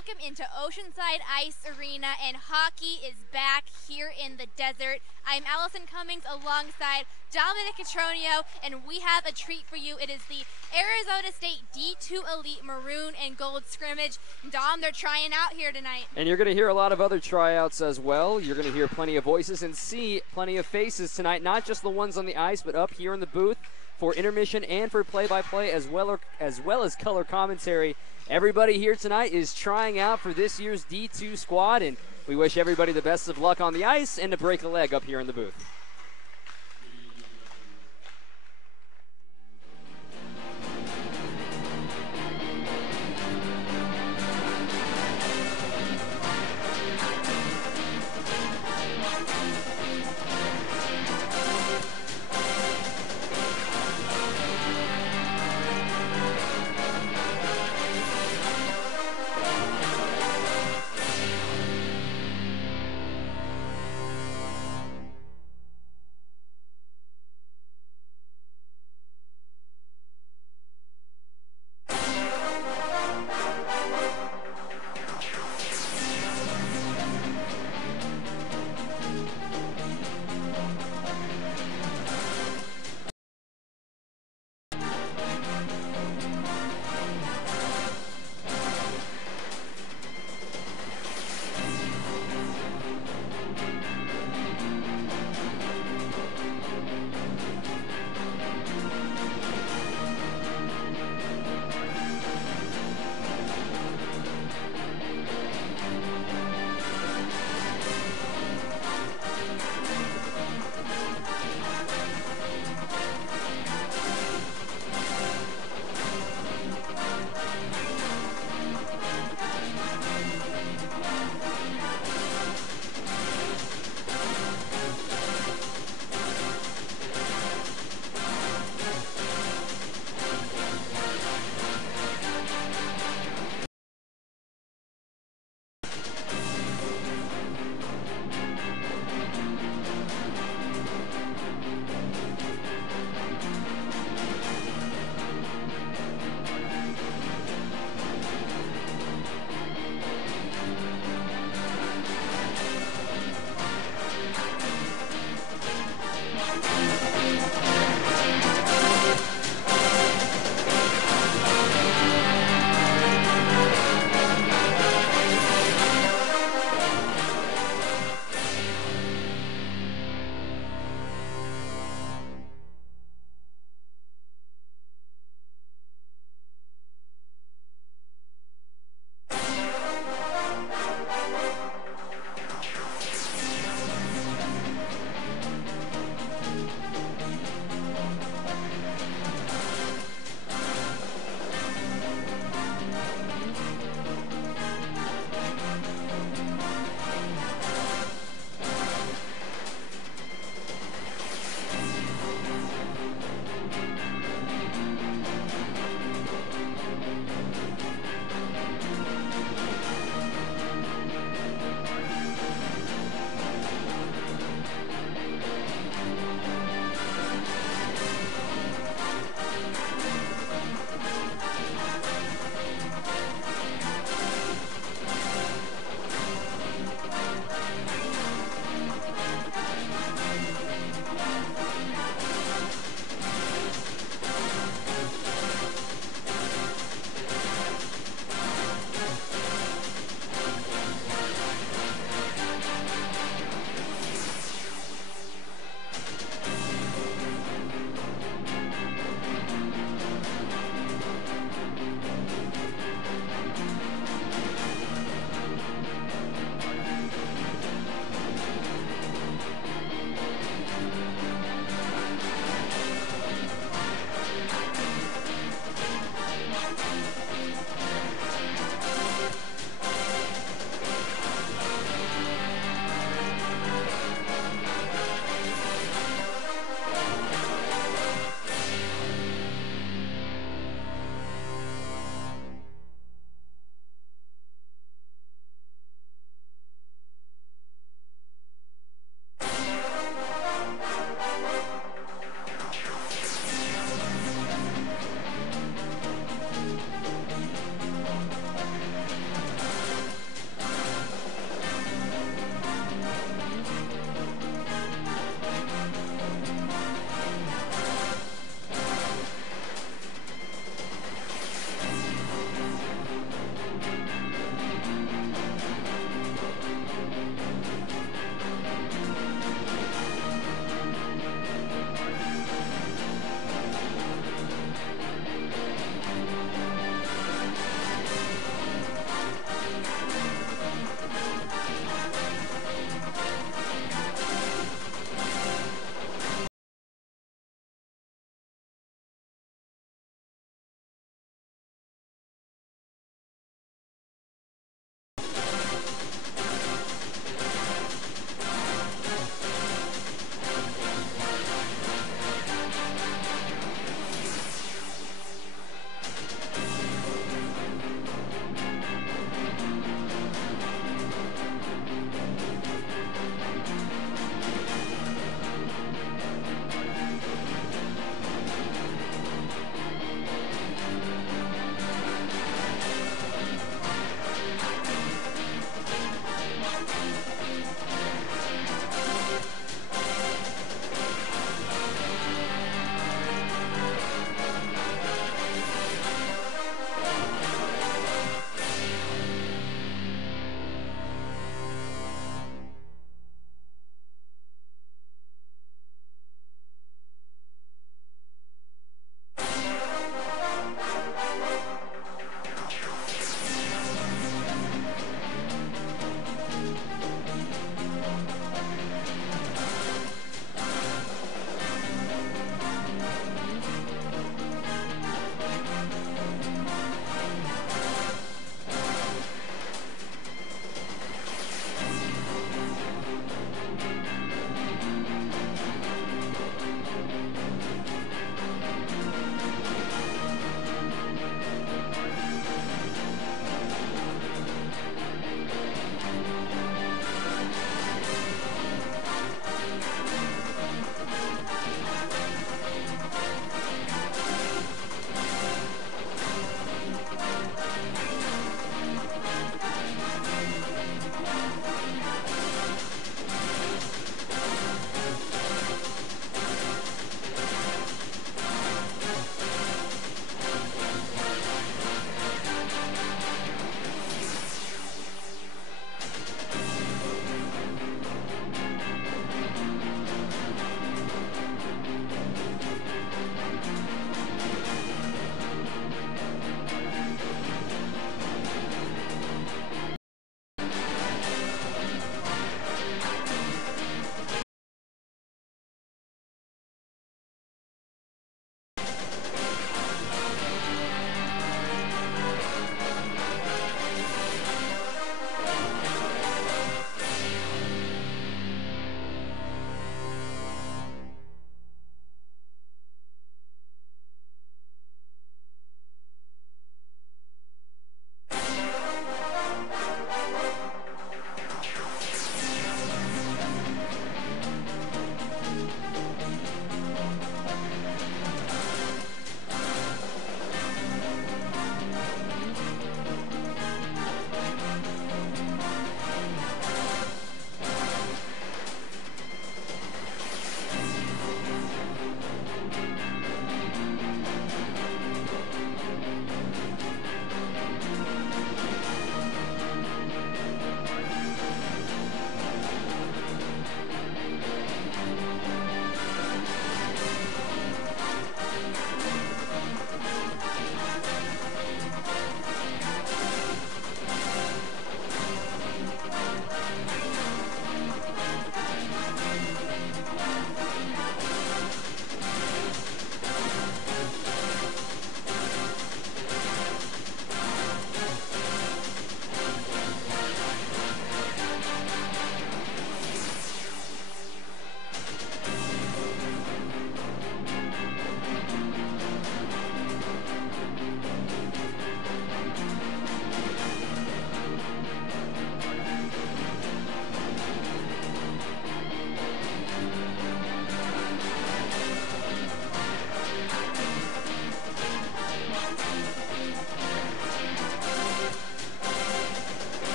welcome into Oceanside Ice Arena, and hockey is back here in the desert. I'm Allison Cummings alongside Dominic Catronio, and we have a treat for you. It is the Arizona State D2 Elite Maroon and Gold Scrimmage. Dom, they're trying out here tonight. And you're going to hear a lot of other tryouts as well. You're going to hear plenty of voices and see plenty of faces tonight, not just the ones on the ice, but up here in the booth for intermission and for play-by-play as well as color commentary. Everybody here tonight is trying out for this year's D2 squad, and we wish everybody the best of luck on the ice and to break a leg up here in the booth.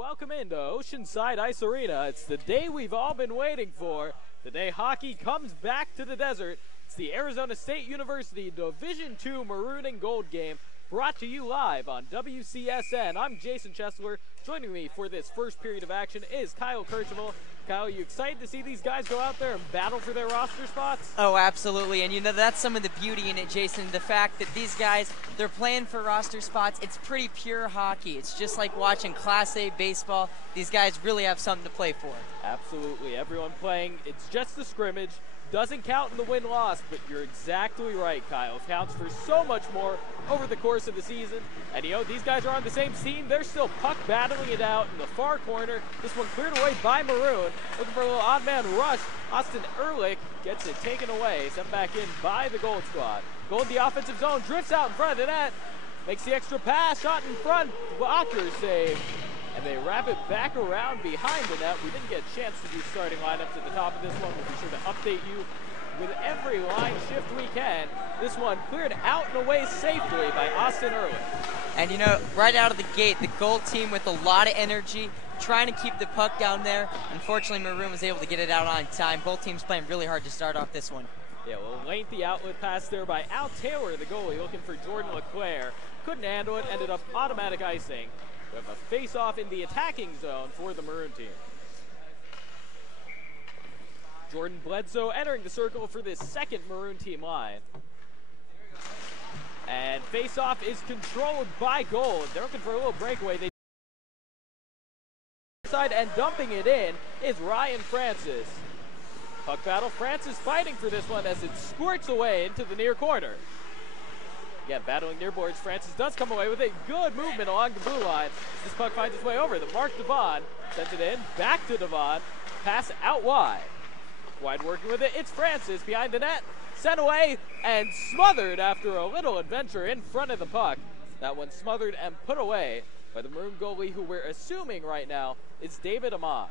welcome into Oceanside Ice Arena. It's the day we've all been waiting for. The day hockey comes back to the desert. It's the Arizona State University Division II Maroon and Gold game, brought to you live on WCSN. I'm Jason Chesler. Joining me for this first period of action is Kyle Kirchhoff. Kyle, you excited to see these guys go out there and battle for their roster spots? Oh, absolutely. And, you know, that's some of the beauty in it, Jason. The fact that these guys, they're playing for roster spots. It's pretty pure hockey. It's just like watching Class A baseball. These guys really have something to play for. Absolutely. Everyone playing. It's just the scrimmage. Doesn't count in the win-loss, but you're exactly right, Kyle. It counts for so much more over the course of the season. And, you know, these guys are on the same team. They're still puck battling it out in the far corner. This one cleared away by Maroon. Looking for a little odd man rush. Austin Ehrlich gets it taken away. Sent back in by the Gold squad. Gold the offensive zone. Drifts out in front of the net. Makes the extra pass. Shot in front. Blocker save. And they wrap it back around behind the net. We didn't get a chance to do starting lineups at the top of this one. We'll be sure to update you with every line shift we can. This one cleared out and away safely by Austin Ehrlich. And, you know, right out of the gate, the Gold team with a lot of energy, trying to keep the puck down there. Unfortunately, Maroon was able to get it out on time. Both teams playing really hard to start off this one. Yeah, well, lengthy outlet pass there by Al Taylor, the goalie, looking for Jordan LeClaire. Couldn't handle it, ended up automatic icing. We have a face-off in the attacking zone for the Maroon team. Jordan Bledsoe entering the circle for this second Maroon team line. And face-off is controlled by Gold. They're looking for a little breakaway. They side and dumping it in is Ryan Francis. Puck battle. Francis fighting for this one as it squirts away into the near corner. Again, battling near boards. Francis does come away with a good movement along the blue line. This puck finds its way over. The Mark Devon sends it in. Back to Devon. Pass out wide. Wide working with it. It's Francis behind the net. Sent away and smothered after a little adventure in front of the puck. That one smothered and put away by the Maroon goalie, who we're assuming right now is David Ahmad.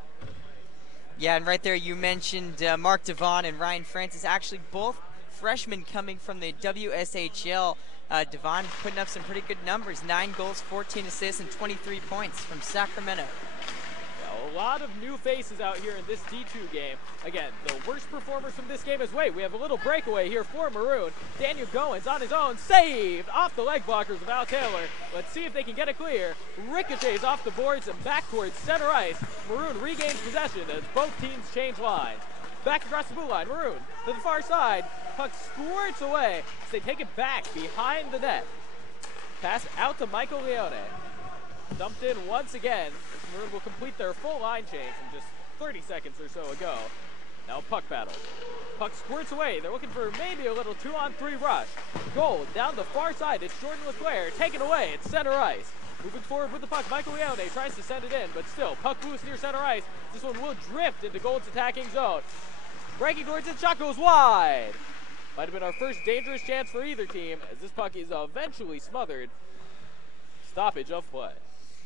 Yeah, and right there you mentioned Mark Devon and Ryan Francis, actually both freshmen coming from the WSHL. Devon putting up some pretty good numbers, 9 goals, 14 assists, and 23 points from Sacramento. Yeah, a lot of new faces out here in this D2 game. Again, the worst performers from this game is, wait, we have a little breakaway here for Maroon. Daniel Goins on his own, saved off the leg blockers of Al Taylor. Let's see if they can get it clear. Ricochets off the boards and back towards center ice. Maroon regains possession as both teams change lines. Back across the blue line, Maroon to the far side. Puck squirts away as they take it back behind the net. Pass out to Michael Leone. Dumped in once again. Maroon will complete their full line change from just 30 seconds or so ago. Now puck battle. Puck squirts away. They're looking for maybe a little 2-on-3 rush. Goal down the far side. It's Jordan LeClaire taken away. It's center ice. Moving forward with the puck, Michael Leone tries to send it in, but still, puck loose near center ice. This one will drift into Gold's attacking zone. Breaking towards it, shot goes wide. Might have been our first dangerous chance for either team, as this puck is eventually smothered. Stoppage of play.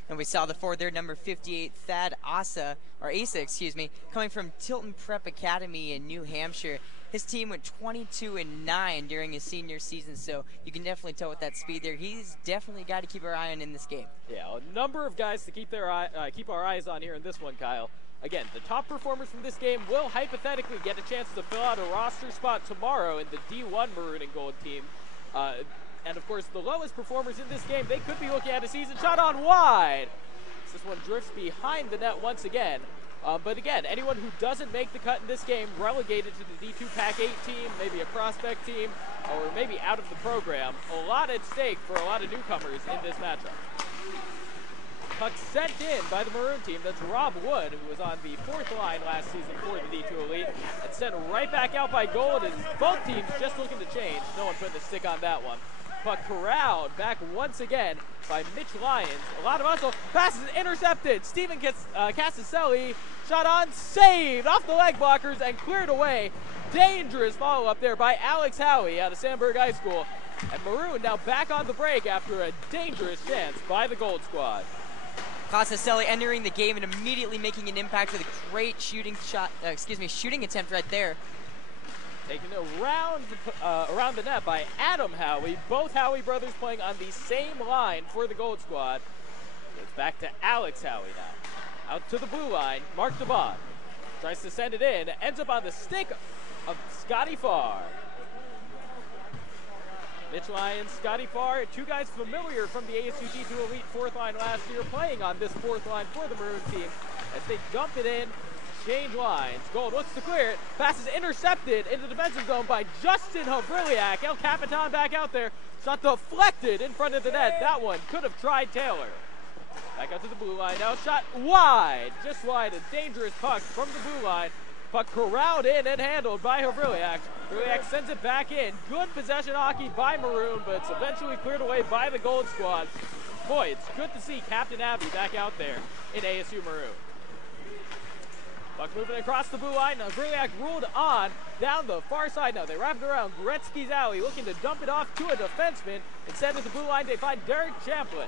And we saw the forward there, number 58, Thad Asa, coming from Tilton Prep Academy in New Hampshire. His team went 22-9 during his senior season, so you can definitely tell with that speed there. He's definitely a guy to keep our eye on in this game. Yeah, a number of guys to keep our eyes on here in this one, Kyle. Again, the top performers from this game will hypothetically get a chance to fill out a roster spot tomorrow in the D1 Maroon and Gold team. And of course, the lowest performers in this game, they could be looking at a season shot on wide. This one drifts behind the net once again. But again, anyone who doesn't make the cut in this game, relegated to the D2 Pac 8 team, maybe a prospect team, or maybe out of the program. A lot at stake for a lot of newcomers in this matchup. Puck sent in by the Maroon team. That's Rob Wood, who was on the 4th line last season for the D2 Elite. And sent right back out by Gold, as both teams just looking to change. No one putting the stick on that one. Puck corralled back once again by Mitch Lyons. A lot of hustle. Pass is intercepted. Steven Casticelli shot on, saved off the leg blockers and cleared away. Dangerous follow-up there by Alex Howie out of Sandburg High School. And Maroon now back on the break after a dangerous chance by the Gold squad. Casticelli entering the game and immediately making an impact with a great shooting attempt right there. Taken around the net by Adam Howie. Both Howie brothers playing on the same line for the Gold squad. It's back to Alex Howie now. Out to the blue line, Mark Devon. Tries to send it in, ends up on the stick of Scotty Farr. Mitch Lyons, Scotty Farr, two guys familiar from the ASU D2 Elite fourth line last year, playing on this fourth line for the Maroon team as they dump it in, change lines. Gold looks to clear it, pass is intercepted in the defensive zone by Justin Havriliak. El Capitan back out there, shot deflected in front of the net. That one could have tried Taylor. Back out to the blue line, now shot wide, just wide, a dangerous puck from the blue line. Puck corralled in and handled by Havriliak. Havriliak sends it back in. Good possession hockey by Maroon, but it's eventually cleared away by the Gold squad. Boy, it's good to see Captain Abbey back out there in ASU Maroon. Puck moving across the blue line. Havriliak ruled on down the far side. Now they wrap it around Gretzky's alley, looking to dump it off to a defenseman. Instead of the blue line, they find Derek Champlin.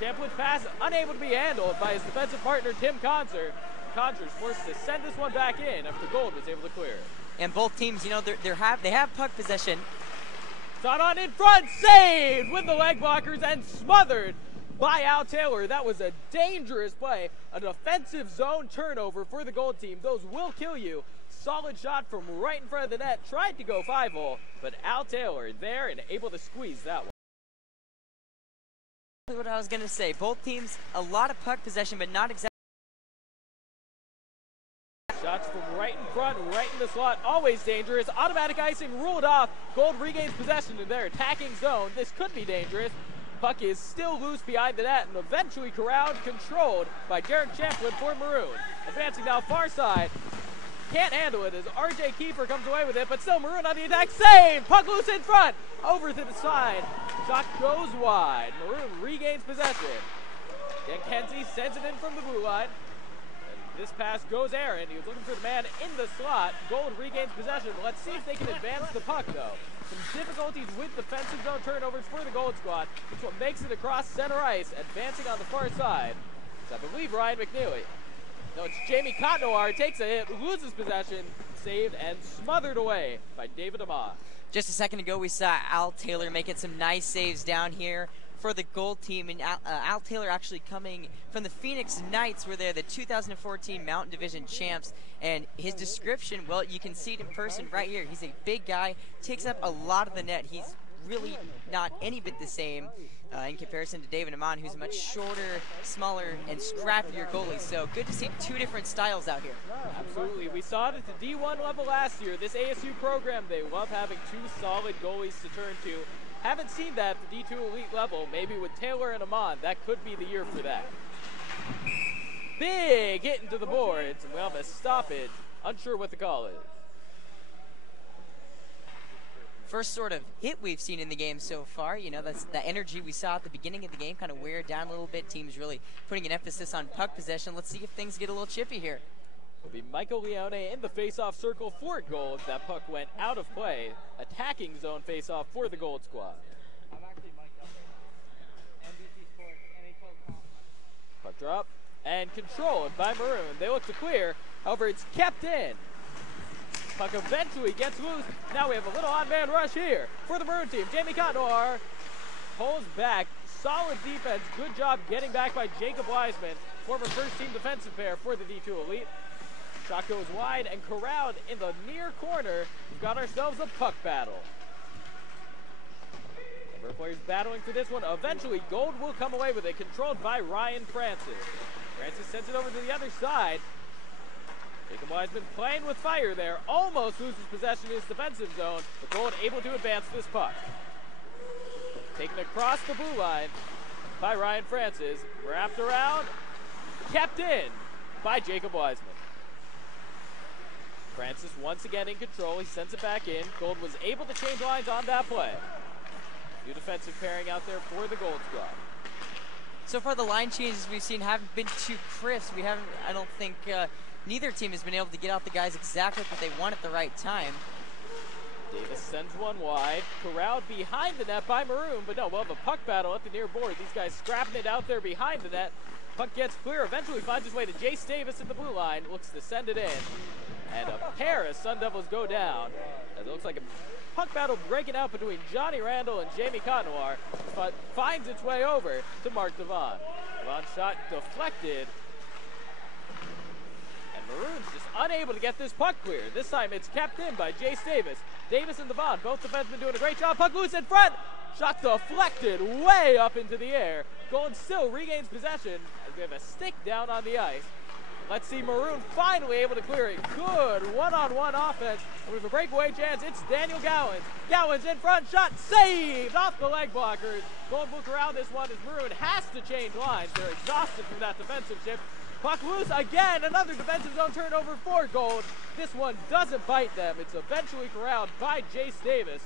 Champlin's pass unable to be handled by his defensive partner, Tim Conser. Conjur's forced to send this one back in after Gold was able to clear it. And both teams, you know, they have puck possession. Shot on in front, saved with the leg blockers and smothered by Al Taylor. That was a dangerous play, a defensive zone turnover for the Gold team. Those will kill you. Solid shot from right in front of the net. Tried to go 5-hole, but Al Taylor there and able to squeeze that one. What I was going to say, both teams, a lot of puck possession, but not exactly. Shots from right in front, right in the slot, always dangerous. Automatic icing ruled off. Gold regains possession in their attacking zone. This could be dangerous. Puck is still loose behind the net and eventually corralled, controlled by Derek Champlin for Maroon. Advancing now far side. Can't handle it as RJ Kiefer comes away with it, but still Maroon on the attack. Save! Puck loose in front. Over to the side. Shot goes wide. Maroon regains possession. Dan Kenzie sends it in from the blue line. This pass goes Aaron. He was looking for the man in the slot. Gold regains possession. Let's see if they can advance the puck, though. Some difficulties with defensive zone turnovers for the Gold squad. This one makes it across center ice, advancing on the far side. It's, I believe, Ryan McNeely. No, it's Jamie Cotnoir. Takes a hit, loses possession, saved and smothered away by David Amon. Just a second ago, we saw Al Taylor making some nice saves down here for the Gold team, and Al Taylor actually coming from the Phoenix Knights, where they're the 2014 Mountain Division champs. And his description, well, you can see it in person right here. He's a big guy, takes up a lot of the net. He's really not any bit the same in comparison to David Amon, who's a much shorter, smaller, and scrappier goalie. So good to see two different styles out here. Absolutely. We saw it at the D1 level last year. This ASU program, they love having two solid goalies to turn to. Haven't seen that at the D2 Elite level. Maybe with Taylor and Amon, that could be the year for that. Big hit into the boards, and we'll have a stoppage. Unsure what the call is. First sort of hit we've seen in the game so far. You know, that's the energy we saw at the beginning of the game kind of wear down a little bit. Teams really putting an emphasis on puck possession. Let's see if things get a little chippy here. Will be Michael Leone in the face-off circle for Gold. That puck went out of play. Attacking zone face-off for the Gold squad. I'm actually Mike up there. NBC Sports, NHL. Puck drop and controlled by Maroon. They look to clear. However, it's kept in. Puck eventually gets loose. Now we have a little on-man rush here for the Maroon team. Jamie Cotnoir pulls back. Solid defense. Good job getting back by Jacob Wiseman, former first-team defensive pair for the D2 Elite. Shot goes wide and corralled in the near corner. We've got ourselves a puck battle. Number of players battling for this one. Eventually, Gold will come away with it, controlled by Ryan Francis. Francis sends it over to the other side. Jacob Wiseman playing with fire there. Almost loses possession in his defensive zone, but Gold able to advance this puck. Taken across the blue line by Ryan Francis. Wrapped around, kept in by Jacob Wiseman. Francis once again in control. He sends it back in. Gold was able to change lines on that play. New defensive pairing out there for the Gold squad. So far, the line changes we've seen haven't been too crisp. We haven't, I don't think, neither team has been able to get out the guys exactly what they want at the right time. Davis sends one wide, corralled behind the net by Maroon, but no, we'll have a puck battle at the near board. These guys scrapping it out there behind the net. Puck gets clear, eventually finds his way to Jace Davis at the blue line, looks to send it in. And a pair of Sun Devils go down, as it looks like a puck battle breaking out between Johnny Randall and Jamie Cotnoir, but finds its way over to Mark Devon. Devon's shot deflected Maroon's just unable to get this puck clear. This time it's kept in by Jace Davis. Davis and Devon, both defensemen doing a great job. Puck loose in front. Shot deflected way up into the air. Gold still regains possession as we have a stick down on the ice. Let's see Maroon finally able to clear it. Good one-on-one offense. And we have a breakaway chance. It's Daniel Gowans. Gowans in front, shot saved off the leg blockers. Gold will corral this one as Maroon has to change lines. They're exhausted from that defensive shift. Puck loose again, another defensive zone turnover for Gold. This one doesn't bite them. It's eventually corralled by Jace Davis.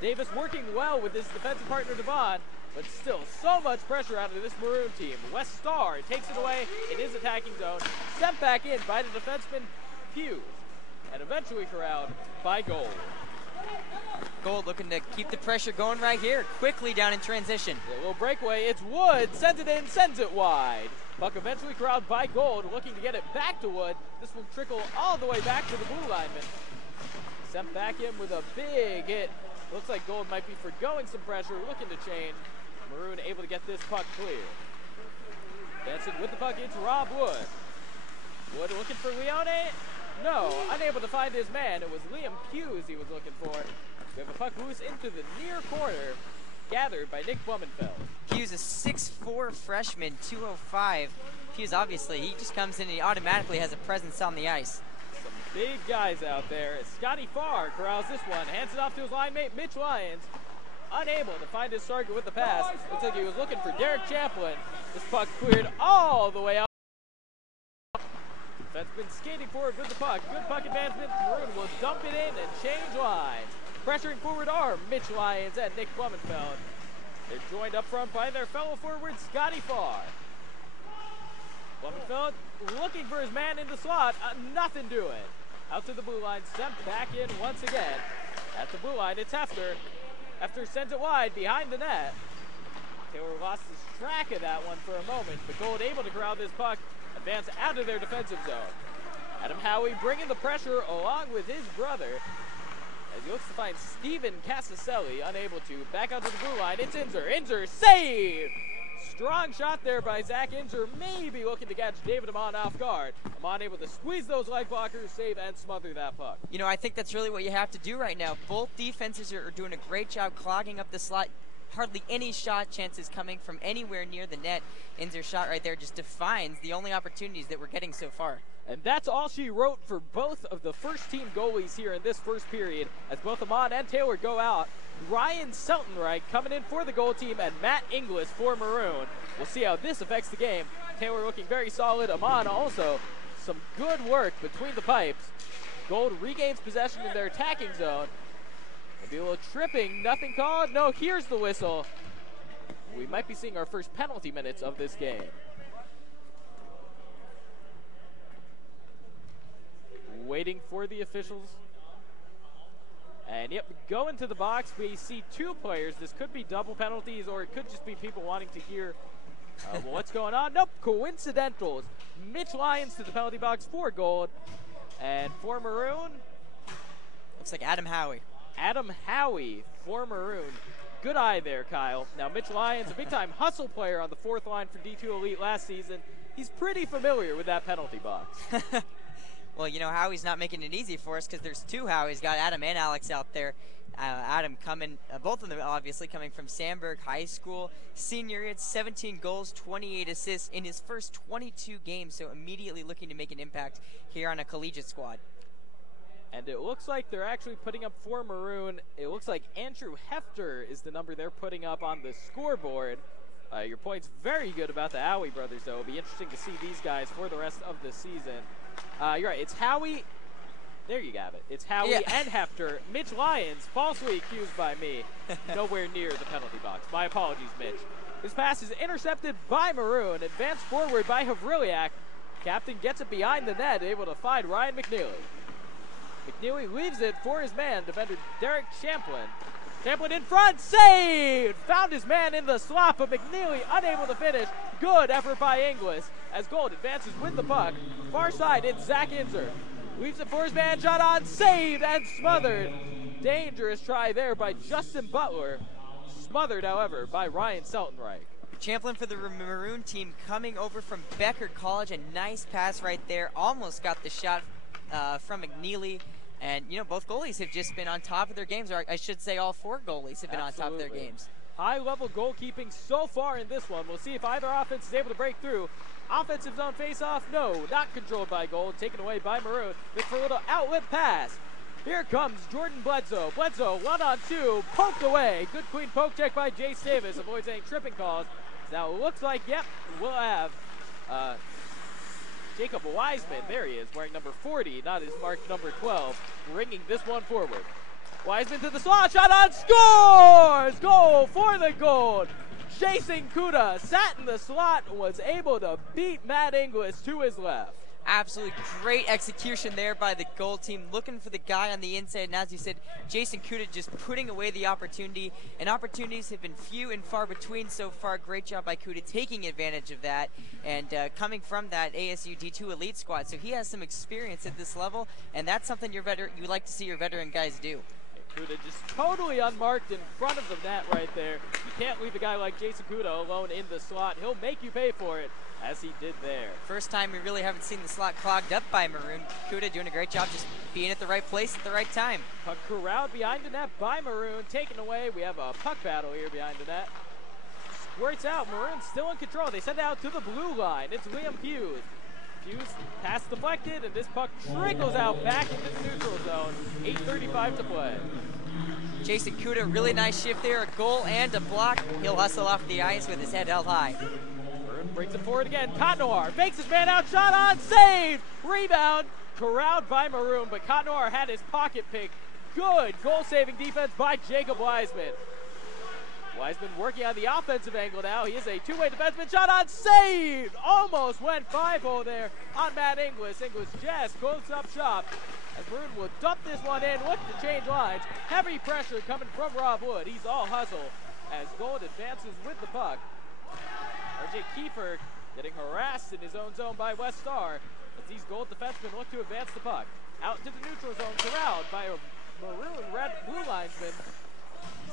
Davis working well with his defensive partner Devon, but still so much pressure out of this Maroon team. West Star takes it away in his attacking zone, sent back in by the defenseman Hughes, and eventually corralled by Gold. Gold looking to keep the pressure going right here, quickly down in transition. A little breakaway, it's Wood, sends it in, sends it wide. Puck eventually corralled by Gold, looking to get it back to Wood. This will trickle all the way back to the blue lineman. Sent back in with a big hit. Looks like Gold might be forgoing some pressure, looking to change. Maroon able to get this puck clear. Dancing with the puck, it's Rob Wood. Wood looking for Leone? No, unable to find his man. It was Liam Hughes he was looking for. We have a puck loose into the near corner, gathered by Nick Blumenfeld. Hughes, a 6'4" freshman, 205. Hughes, obviously, he just comes in and he automatically has a presence on the ice. Some big guys out there. Scotty Farr corrals this one, hands it off to his line mate, Mitch Lyons. Unable to find his target with the pass. Looks like he was looking for Derek Champlin. This puck cleared all the way out. That's been skating forward with the puck. Good puck advancement. Maroon will dump it in and change lines. Pressuring forward are Mitch Lyons and Nick Blumenfeld. They're joined up front by their fellow forward, Scotty Farr. Blumenfeld looking for his man in the slot. Nothing doing. Out to the blue line, sent back in once again. At the blue line, it's Hefter. Hefter sends it wide behind the net. Taylor lost his track of that one for a moment, but Gold able to corral this puck, advance out of their defensive zone. Adam Howie bringing the pressure along with his brother as he looks to find Steven Casaselli, unable to. Back out to the blue line, it's Inzer. Inzer, save! Strong shot there by Zach Inzer, maybe looking to catch David Amon off guard. Amon able to squeeze those leg blockers, save, and smother that puck. You know, I think that's really what you have to do right now. Both defenses are doing a great job clogging up the slot. Hardly any shot chances coming from anywhere near the net. Inzer's shot right there just defines the only opportunities that we're getting so far. And that's all she wrote for both of the first team goalies here in this first period as both Amon and Taylor go out. Ryan Seltenreich coming in for the goal team and Matt Inglis for Maroon. We'll see how this affects the game. Taylor looking very solid. Amon also some good work between the pipes. Gold regains possession in their attacking zone. Maybe a little tripping, nothing called. No, here's the whistle. We might be seeing our first penalty minutes of this game. Waiting for the officials. And yep, go into the box. We see two players. This could be double penalties or it could just be people wanting to hear well, what's going on. Nope, coincidentals. Mitch Lyons to the penalty box for Gold. And for Maroon, looks like Adam Howie. Adam Howie for Maroon. Good eye there, Kyle. Now, Mitch Lyons, a big-time hustle player on the fourth line for D2 Elite last season. He's pretty familiar with that penalty box. Well, you know, Howie's not making it easy for us because there's two Howies. Got Adam and Alex out there. Adam coming, both of them obviously coming from Sandburg High School. Senior, it's 17 goals, 28 assists in his first 22 games, so immediately looking to make an impact here on a collegiate squad. And it looks like they're actually putting up for Maroon. It looks like Andrew Hefter is the number they're putting up on the scoreboard. Your point's very good about the Howie brothers, though. It'll be interesting to see these guys for the rest of the season. You're right, it's Howie. There you have it. It's Howie and Hefter. Mitch Lyons, falsely accused by me, nowhere near the penalty box. My apologies, Mitch. This pass is intercepted by Maroon, advanced forward by Havriliak. Captain gets it behind the net, able to find Ryan McNeely. McNeely leaves it for his man, defender Derek Champlin. Champlin in front, saved! Found his man in the slot, but McNeely unable to finish. Good effort by Inglis as Gold advances with the puck. Far side, it's Zach Inzer. Leaves it for his man, shot on, saved and smothered. Dangerous try there by Justin Butler. Smothered, however, by Ryan Seltenreich. Champlin for the Maroon team coming over from Becker College. A nice pass right there. Almost got the shot from McNeely. And, you know, both goalies have just been on top of their games, or I should say all 4 goalies have been on top of their games. High-level goalkeeping so far in this one. We'll see if either offense is able to break through. Offensive zone face-off, no, not controlled by Gold, taken away by Maroon. Look for a little outlet pass. Here comes Jordan Bledsoe. Bledsoe, 1-on-2, poked away. Good clean poke check by Jace Davis, avoids any tripping calls. Now it looks like, yep, we'll have Jacob Wiseman, there he is, wearing number 40, not his marked number 12, bringing this one forward. Wiseman to the slot, shot on, scores! Goal for the Gold. Jason Kuda sat in the slot, was able to beat Matt Inglis to his left. Absolutely great execution there by the Gold team, looking for the guy on the inside. And as you said, Jason Kuda just putting away the opportunity. And opportunities have been few and far between so far. Great job by Kuda taking advantage of that and coming from that ASU D2 elite squad. So he has some experience at this level, and that's something you like to see your veteran guys do. Kuda just totally unmarked in front of the net right there. You can't leave a guy like Jason Kuda alone in the slot. He'll make you pay for it, as he did there. First time we really haven't seen the slot clogged up by Maroon. Kuda doing a great job just being at the right place at the right time. Puck corralled behind the net by Maroon, taken away. We have a puck battle here behind the net. Squirts out, Maroon's still in control. They send it out to the blue line. It's Liam Hughes. Hughes pass deflected, and this puck trickles out back into the neutral zone. 8:35 to play. Jason Kuda, really nice shift there, a goal and a block. He'll hustle off the ice with his head held high. Brings it forward again. Cotnoir fakes his man out, shot on, saved! Rebound, corralled by Maroon, but Cotnoir had his pocket picked. Good goal-saving defense by Jacob Wiseman. Wiseman working on the offensive angle now. He is a two-way defenseman, shot on, saved! Almost went 5-0 there on Matt Inglis. Inglis just closes up shop as Maroon will dump this one in, look to change lines. Heavy pressure coming from Rob Wood. He's all hustle as Gold advances with the puck. RJ Kiefer getting harassed in his own zone by West Star as these Gold defensemen look to advance the puck. Out to the neutral zone, corralled by a Maroon red-blue linesman,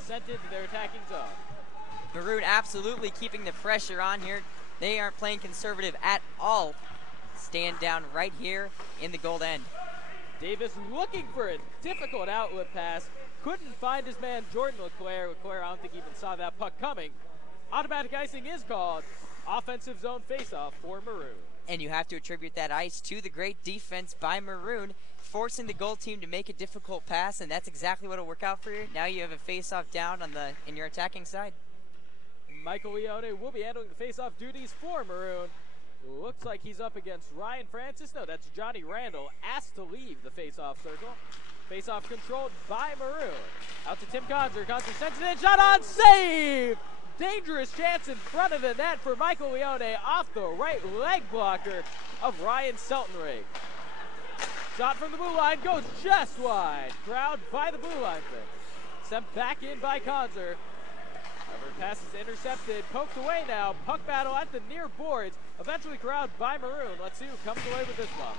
sent into their attacking zone. Maroon absolutely keeping the pressure on here. They aren't playing conservative at all. Stand down right here in the Gold end. Davis looking for a difficult outlet pass. Couldn't find his man Jordan LeClaire. LeClaire, I don't think even saw that puck coming. Automatic icing is called. Offensive zone faceoff for Maroon. And you have to attribute that ice to the great defense by Maroon, forcing the Gold team to make a difficult pass, and that's exactly what will work out for you. Now you have a faceoff down on in your attacking side. Michael Leone will be handling the faceoff duties for Maroon. Looks like he's up against Ryan Francis. No, that's Johnny Randall, asked to leave the faceoff circle. Faceoff controlled by Maroon. Out to Tim Conzer. Conzer sends it in, shot on, save! Dangerous chance in front of the net for Michael Leone off the right leg blocker of Ryan Seltenrake. Shot from the blue line goes just wide. Crowd by the blue linesman. Sent back in by Conzer. However, pass is intercepted, poked away now. Puck battle at the near boards. Eventually corralled by Maroon. Let's see who comes away with this one.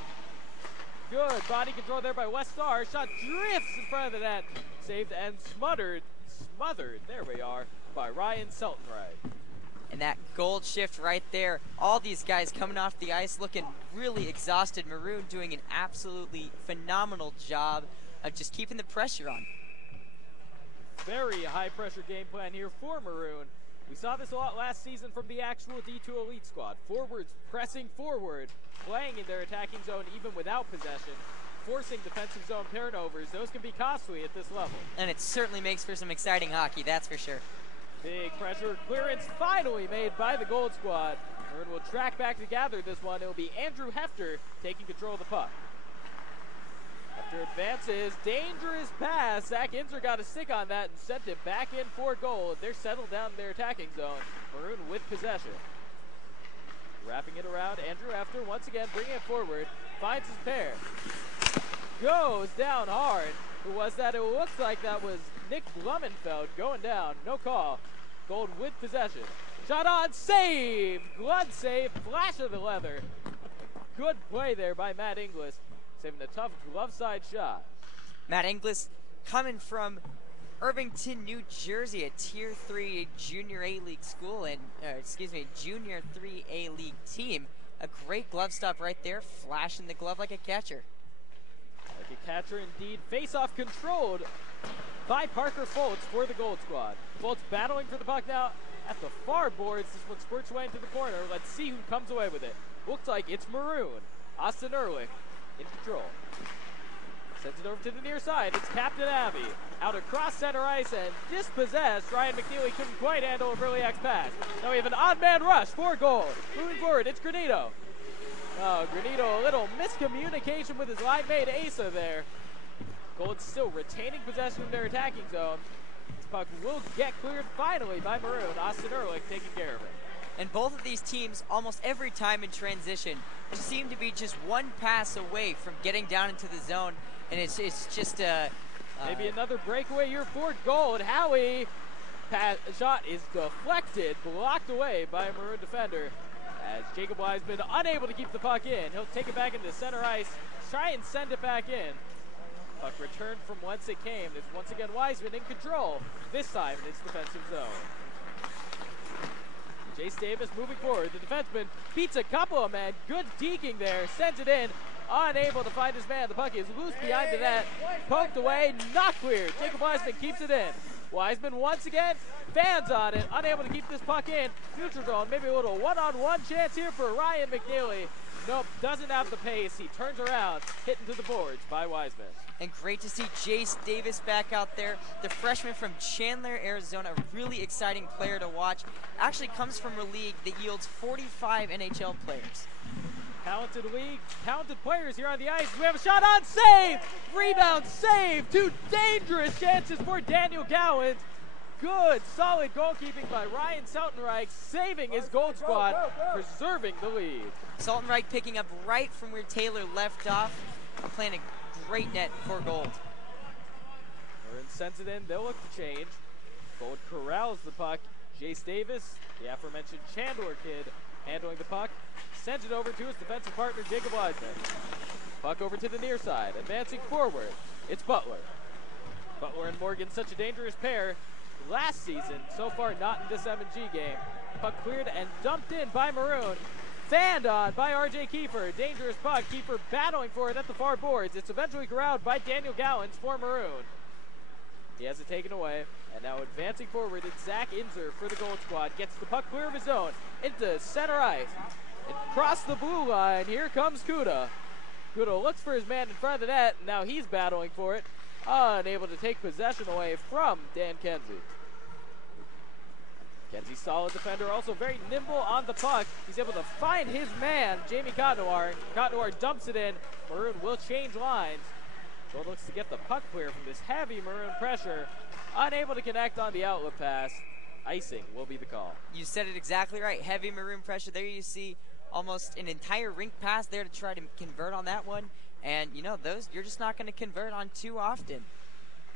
Good body control there by West Star. Shot drifts in front of the net. Saved and smothered, there we are, by Ryan Seltenrake. And that Gold shift right there. All these guys coming off the ice looking really exhausted. Maroon doing an absolutely phenomenal job of just keeping the pressure on. Very high pressure game plan here for Maroon. We saw this a lot last season from the actual D2 Elite squad. Forwards pressing forward, playing in their attacking zone even without possession, forcing defensive zone turnovers. Those can be costly at this level. And it certainly makes for some exciting hockey, that's for sure. Big pressure clearance finally made by the Gold squad. Maroon will track back to gather this one. It'll be Andrew Hefter taking control of the puck. Hefter advances, dangerous pass. Zach Inzer got a stick on that and sent it back in for Gold. They're settled down in their attacking zone. Maroon with possession. Wrapping it around, Andrew Hefter once again bringing it forward. Finds his pair. Goes down hard. Who was that? It looks like that was Nick Blumenfeld going down. No call. Gold with possession. Shot on, save! Glove save, flash of the leather. Good play there by Matt Inglis, saving a tough glove side shot. Matt Inglis coming from Irvington, New Jersey, a Tier 3 Junior A League school, and Junior 3A League team. A great glove stop right there, flashing the glove like a catcher. Like a catcher indeed. Face-off controlled by Parker Foltz for the Gold Squad. Foltz battling for the puck now at the far boards. This one squirts away into the corner. Let's see who comes away with it. Looks like it's Maroon. Austin Ehrlich in control. Sends it over to the near side. It's Captain Abbey. Out across center ice and dispossessed. Ryan McNeely couldn't quite handle a Burliak's pass. Now we have an odd man rush for goal. Moving forward, it's Granito. Oh, Granito, a little miscommunication with his line mate Asa there. Gold still retaining possession in their attacking zone. This puck will get cleared finally by Maroon. Austin Ehrlich taking care of it. And both of these teams, almost every time in transition, seem to be just one pass away from getting down into the zone. And it's just maybe another breakaway here for Gold. Howie, shot is deflected, blocked away by a Maroon defender. As Jacob Wiseman unable to keep the puck in. He'll take it back into center ice, try and send it back in. Puck returned from whence it came. It's once again Wiseman in control, this time in its defensive zone. Jace Davis moving forward. The defenseman beats a couple of men. Good deking there, sends it in. Unable to find his man. The puck is loose behind the net. Poked away, not cleared. Jacob Wiseman keeps it in. Wiseman once again, fans on it. Unable to keep this puck in. Neutral zone, maybe a little one-on-one chance here for Ryan McNeely. Nope, doesn't have the pace. He turns around, hit into the boards by Wiseman. And great to see Jace Davis back out there. The freshman from Chandler, Arizona, a really exciting player to watch. Actually comes from a league that yields 45 NHL players. Talented league, talented players here on the ice. We have a shot on, save! Rebound, save! Two dangerous chances for Daniel Gowans. Good, solid goalkeeping by Ryan Saltenreich, saving his Gold Squad, preserving the lead. Saltenreich picking up right from where Taylor left off, playing a great net for Gold. Maroon sends it in, they'll look to change. Gold corrals the puck. Jace Davis, the aforementioned Chandler kid, handling the puck. Sends it over to his defensive partner, Jacob Wiseman. Puck over to the near side, advancing forward. It's Butler. Butler and Morgan, such a dangerous pair last season. So far, not in this M&G game. Puck cleared and dumped in by Maroon. Fanned on by R.J. Kiefer. Dangerous puck. Kiefer battling for it at the far boards. It's eventually corralled by Daniel Gowans for Maroon. He has it taken away. And now advancing forward, it's Zach Inzer for the Gold Squad. Gets the puck clear of his own into center ice. And across the blue line, here comes Kuda. Kuda looks for his man in front of the net. And now he's battling for it. Unable to take possession away from Dan Kenzie. Kenzie, solid defender, also very nimble on the puck. He's able to find his man, Jamie Cotnoir. Cotnoir dumps it in. Maroon will change lines. Gold looks to get the puck clear from this heavy Maroon pressure. Unable to connect on the outlet pass. Icing will be the call. You said it exactly right. Heavy Maroon pressure. There you see almost an entire rink pass there to try to convert on that one. And, you know, those you're just not going to convert on too often.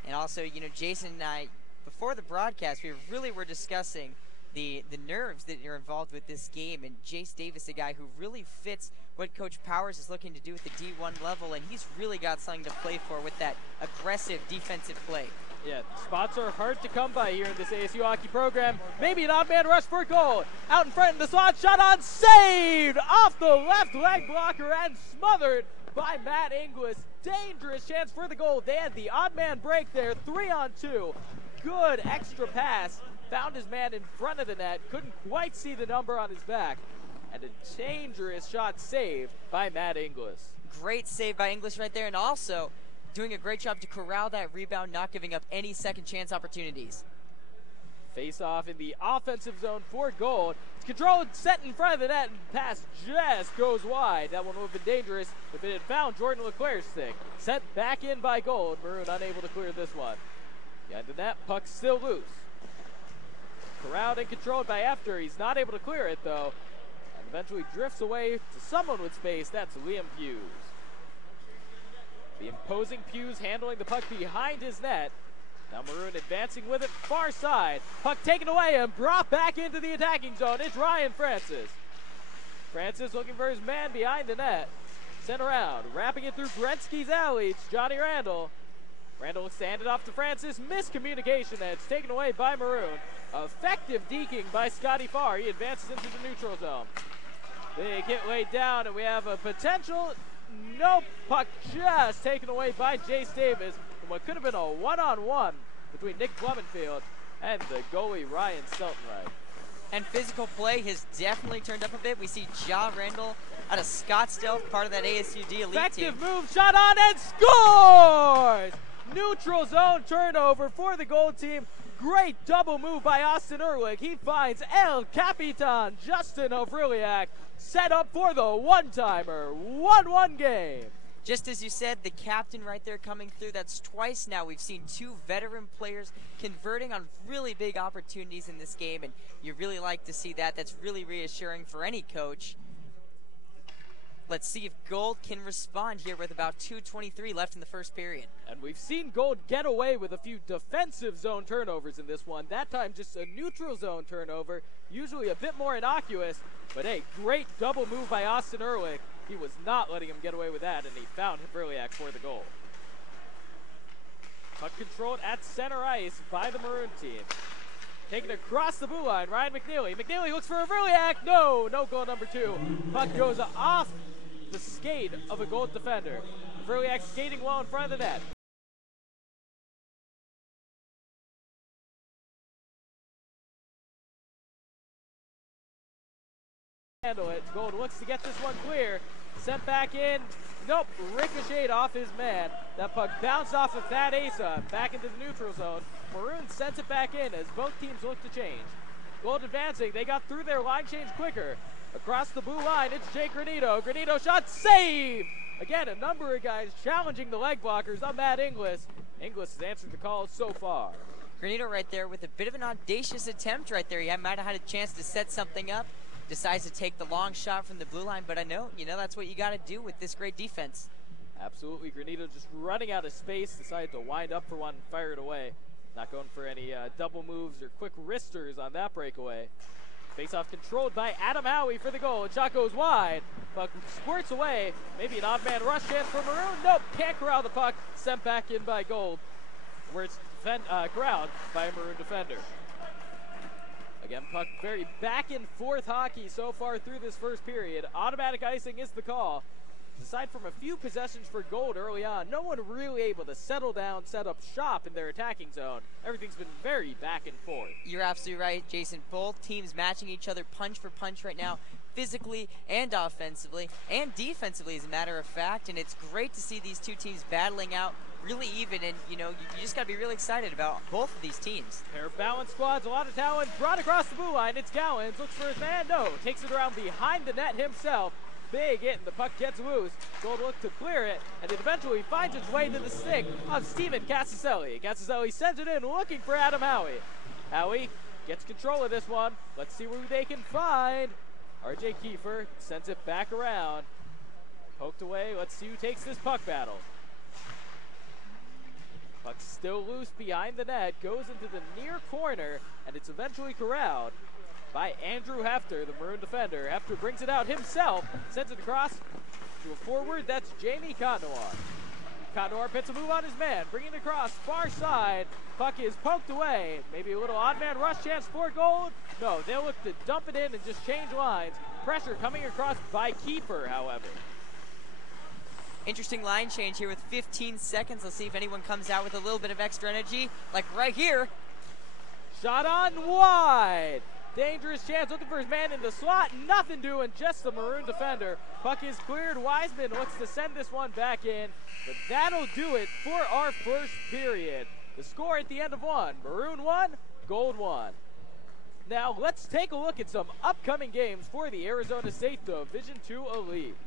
And also, you know, Jason and I, before the broadcast, we really were discussing the nerves that are involved with this game. And Jace Davis, a guy who really fits what Coach Powers is looking to do at the D1 level. And he's really got something to play for with that aggressive defensive play. Yeah, spots are hard to come by here in this ASU hockey program. Maybe an odd man rush for goal. Out in front in the slot, shot on, saved! Off the left leg blocker and smothered by Matt Inglis. Dangerous chance for the goal. They had the odd man break there, 3-on-2. Good extra pass. Found his man in front of the net. Couldn't quite see the number on his back. And a dangerous shot saved by Matt Inglis. Great save by Inglis right there, and also doing a great job to corral that rebound, not giving up any second chance opportunities. Face off in the offensive zone for Gold. It's controlled, set in front of the net, and pass just goes wide. That one would have been dangerous if it had found Jordan Leclerc's stick. Set back in by Gold. Maroon unable to clear this one. Behind the net, puck still loose. Corralled and controlled by Efter. He's not able to clear it though. And eventually drifts away to someone with space. That's Liam Hughes. The imposing Hughes handling the puck behind his net. Now Maroon advancing with it far side. Puck taken away and brought back into the attacking zone. It's Ryan Francis. Francis looking for his man behind the net. Sent around, wrapping it through Gretzky's alley. It's Johnny Randall. Randall looks to hand it off to Francis. Miscommunication, and it's taken away by Maroon. Effective deking by Scotty Farr. He advances into the neutral zone. Big hit laid down, and we have a potential. No, puck just taken away by Jace Davis from what could have been a one-on-one between Nick Blumenfield and the goalie Ryan Steltenreich. And physical play has definitely turned up a bit. We see Ja Randall out of Scottsdale, part of that ASU D elite team. Effective move, shot on, and scores! Neutral zone turnover for the goal team. Great double move by Austin Ehrlich. He finds El Capitan, Justin Ovriliak, set up for the one-timer. 1-1 game. Just as you said, the captain right there coming through. That's twice now we've seen two veteran players converting on really big opportunities in this game, and you really like to see that. That's really reassuring for any coach. Let's see if Gold can respond here with about 2:23 left in the first period. And we've seen Gold get away with a few defensive zone turnovers in this one. That time just a neutral zone turnover, usually a bit more innocuous. But hey, great double move by Austin Ehrlich. He was not letting him get away with that, and he found Vriliak for the goal. Puck controlled at center ice by the Maroon team. Taken across the blue line, Ryan McNeely. McNeely looks for a Vriliak. No goal number 2. Puck goes off the skate of a Gold defender. Vriliak skating well in front of the net. Handle it. Gold looks to get this one clear. Sent back in. Nope. Ricocheted off his man. That puck bounced off of Thad Asa. Back into the neutral zone. Maroon sends it back in as both teams look to change. Gold advancing. They got through their line change quicker. Across the blue line, it's Jake Granito. Granito shot, save! Again, a number of guys challenging the leg blockers on Matt Inglis. Inglis has answered the call so far. Granito right there with a bit of an audacious attempt right there. He might have had a chance to set something up. Decides to take the long shot from the blue line, but I know, that's what you got to do with this great defense. Absolutely. Granito just running out of space, decided to wind up for one and fire it away. Not going for any double moves or quick wristers on that breakaway. Face-off controlled by Adam Howie for the goal, and shot goes wide. Puck squirts away. Maybe an odd man rush chance for Maroon. Nope, can't corral the puck. Sent back in by Gold, where it's corralled by a Maroon defender. Again, puck very back and forth hockey so far through this first period. Automatic icing is the call. Aside from a few possessions for Gold early on, no one really able to settle down, set up shop in their attacking zone. Everything's been very back and forth. You're absolutely right, Jason. Both teams matching each other punch for punch right now, physically and offensively and defensively, as a matter of fact. And it's great to see these two teams battling out really even. And, you just got to be really excited about both of these teams. Pair of balanced squads, a lot of talent. Brought across the blue line. It's Gowans. Looks for his man. No. Takes it around behind the net himself. Big hit, and the puck gets loose. Gold looks to clear it, and it eventually finds its way to the stick of Steven Cassiselli. Cassiselli sends it in, looking for Adam Howie. Howie gets control of this one. Let's see who they can find. RJ Kiefer sends it back around. Poked away. Let's see who takes this puck battle. Puck still loose behind the net. Goes into the near corner, and it's eventually corralled by Andrew Hefter, the Maroon defender. Hefter brings it out himself, sends it across to a forward. That's Jamie Cotnoir. Cotnoir pits a move on his man, bringing it across, far side. Puck is poked away. Maybe a little odd man rush chance for Gold. No, they'll look to dump it in and just change lines. Pressure coming across by Kiefer, however. Interesting line change here with 15 seconds. Let's see if anyone comes out with a little bit of extra energy, like right here. Shot on wide. Dangerous chance, looking for his man in the slot. Nothing doing, just the Maroon defender. Puck is cleared. Wiseman looks to send this one back in. But that'll do it for our first period. The score at the end of one, Maroon 1, Gold 1. Now let's take a look at some upcoming games for the Arizona State Division II Elite.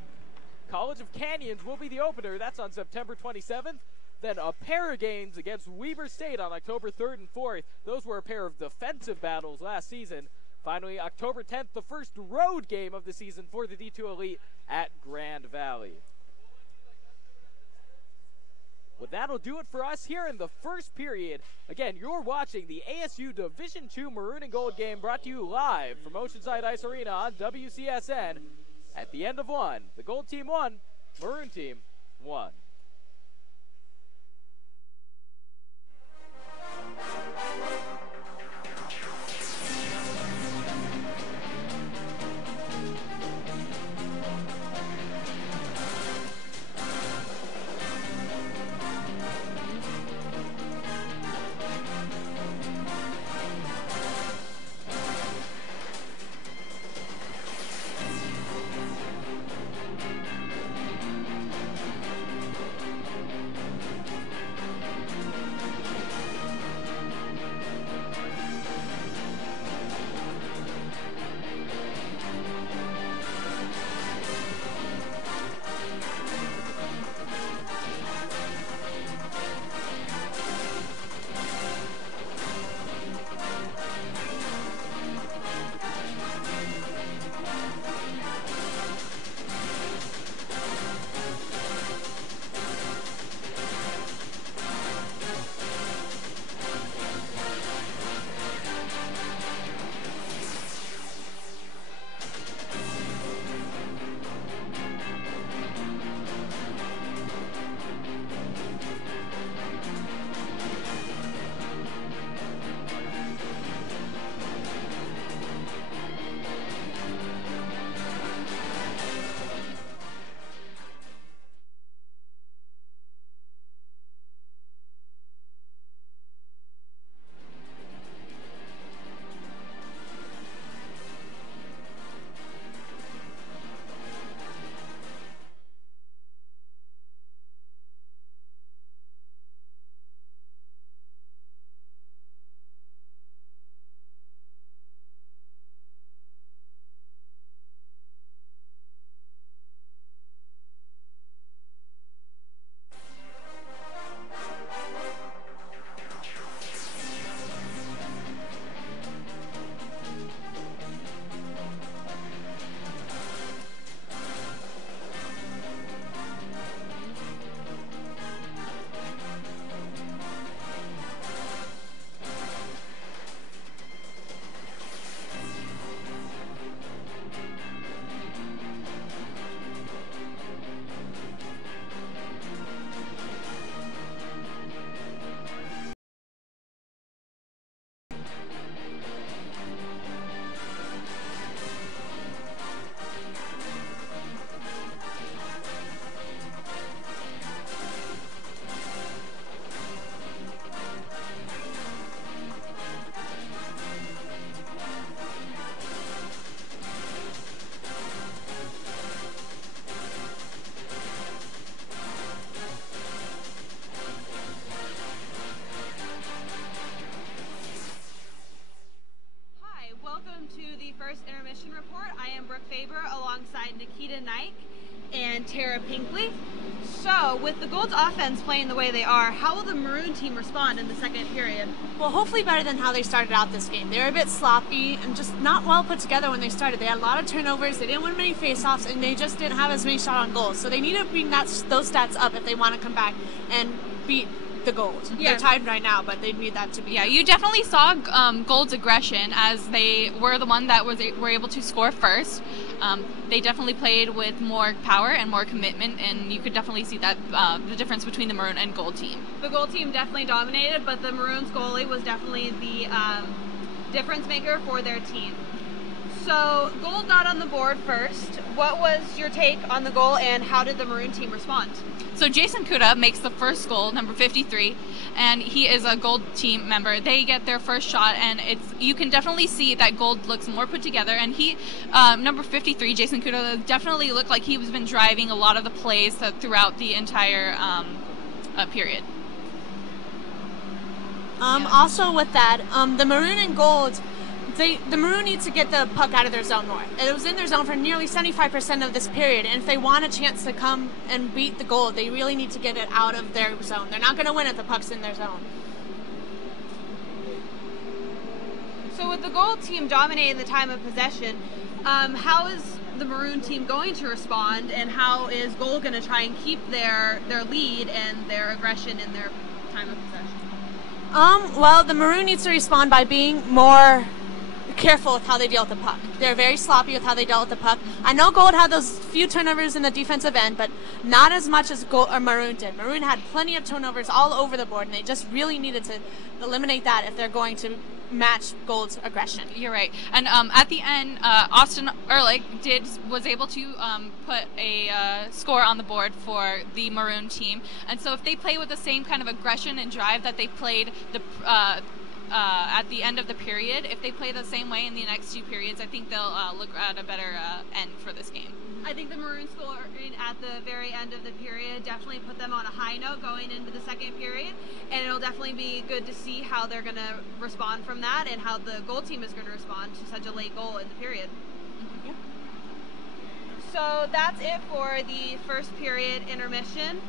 College of Canyons will be the opener. That's on September 27th. Then a pair of games against Weber State on October 3rd and 4th. Those were a pair of defensive battles last season. Finally, October 10th, the first road game of the season for the D2 Elite at Grand Valley. Well, that'll do it for us here in the first period. Again, you're watching the ASU Division II Maroon and Gold game brought to you live from Oceanside Ice Arena on WCSN. At the end of one, the Gold team won, Maroon team won. first intermission report. I am Brooke Faber alongside Nikita Nike and Tara Pinkley. So, with the Gold's offense playing the way they are, how will the Maroon team respond in the second period? Well, hopefully better than how they started out this game. They were a bit sloppy and just not well put together when they started. They had a lot of turnovers, they didn't win many face-offs, and they just didn't have as many shot on goals. So they need to bring those stats up if they want to come back and beat the Gold. Yeah. They're tied right now, but they need that to be. Yeah, you definitely saw Gold's aggression as they were the one that were able to score first. They definitely played with more power and more commitment, and you could definitely see that the difference between the Maroon and Gold team. The Gold team definitely dominated, but the Maroons goalie was definitely the difference maker for their team. So Gold got on the board first. What was your take on the goal, and how did the Maroon team respond? So Jason Kuda makes the first goal, number 53, and he is a Gold team member. They get their first shot, and you can definitely see that Gold looks more put together. And he, number 53, Jason Kuda, definitely looked like he was been driving a lot of the plays throughout the entire period. Also with that, the Maroon and Gold, the Maroon needs to get the puck out of their zone more. It was in their zone for nearly 75% of this period, and if they want a chance to come and beat the Gold, they really need to get it out of their zone. They're not going to win if the puck's in their zone. So with the Gold team dominating the time of possession, how is the Maroon team going to respond, and how is Gold going to try and keep their lead and their aggression in their time of possession? Well, the Maroon needs to respond by being more careful with how they deal with the puck. They're very sloppy with how they dealt with the puck. I know Gold had those few turnovers in the defensive end, but not as much as Maroon did. Maroon had plenty of turnovers all over the board, and they just really needed to eliminate that if they're going to match Gold's aggression. You're right. And at the end, Austin Ehrlich was able to put a score on the board for the Maroon team. And so if they play with the same kind of aggression and drive that they played at the end of the period, if they play the same way in the next 2 periods, I think they'll look at a better end for this game. I think the Maroon scoring at the very end of the period definitely put them on a high note going into the second period, and it'll definitely be good to see how they're going to respond from that and how the Gold team is going to respond to such a late goal in the period. Mm-hmm. So that's it for the first period intermission.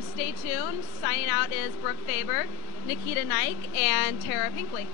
Stay tuned. Signing out is Brooke Faber, Nikita Nike, and Tara Pinkley.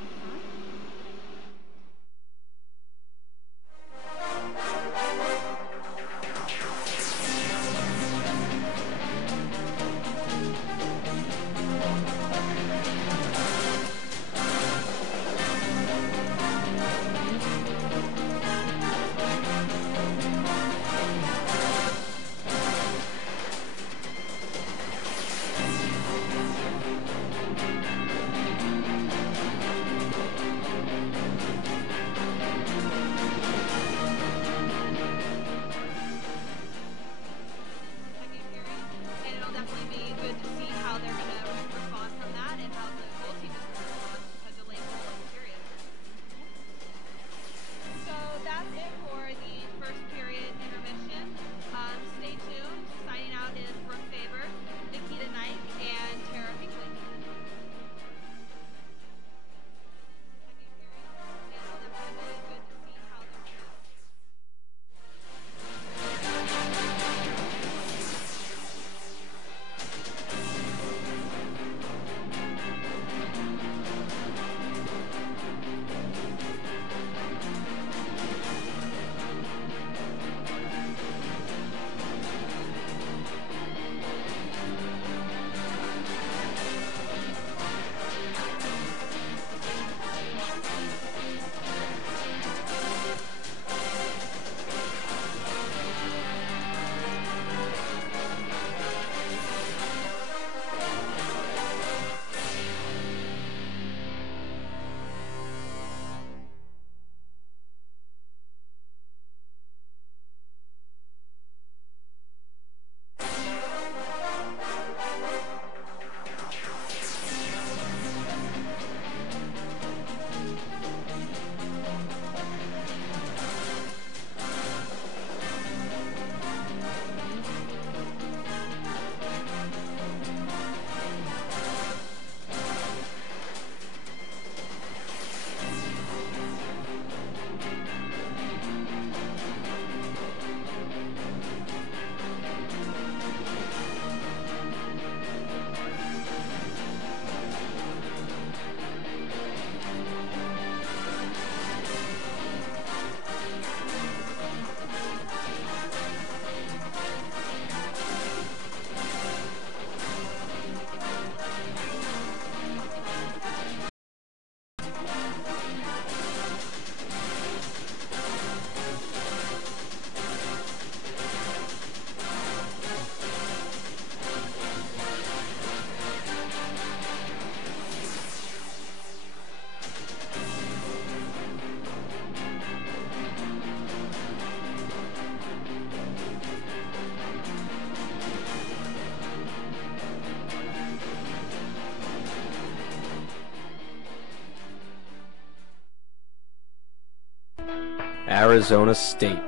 Arizona State,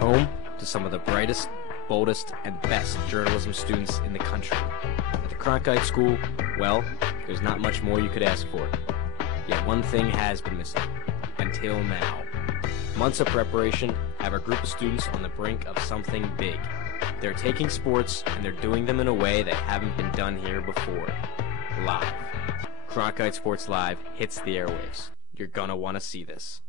home to some of the brightest, boldest, and best journalism students in the country. At the Cronkite School, well, there's not much more you could ask for. Yet one thing has been missing, until now. Months of preparation have a group of students on the brink of something big. They're taking sports, and they're doing them in a way that haven't been done here before. Live. Cronkite Sports Live hits the airwaves. You're gonna want to see this.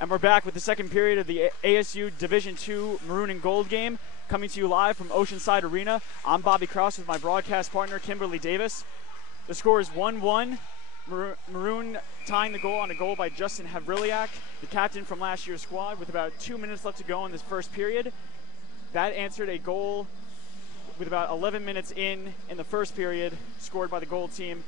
And we're back with the second period of the ASU Division II Maroon and Gold game, coming to you live from Oceanside Arena. I'm Bobby Cross with my broadcast partner, Kimberly Davis. The score is 1-1. Maroon tying the goal on a goal by Justin Havriliak, the captain from last year's squad, with about 2 minutes left to go in this first period. That answered a goal with about 11 minutes in the first period, scored by the Gold team.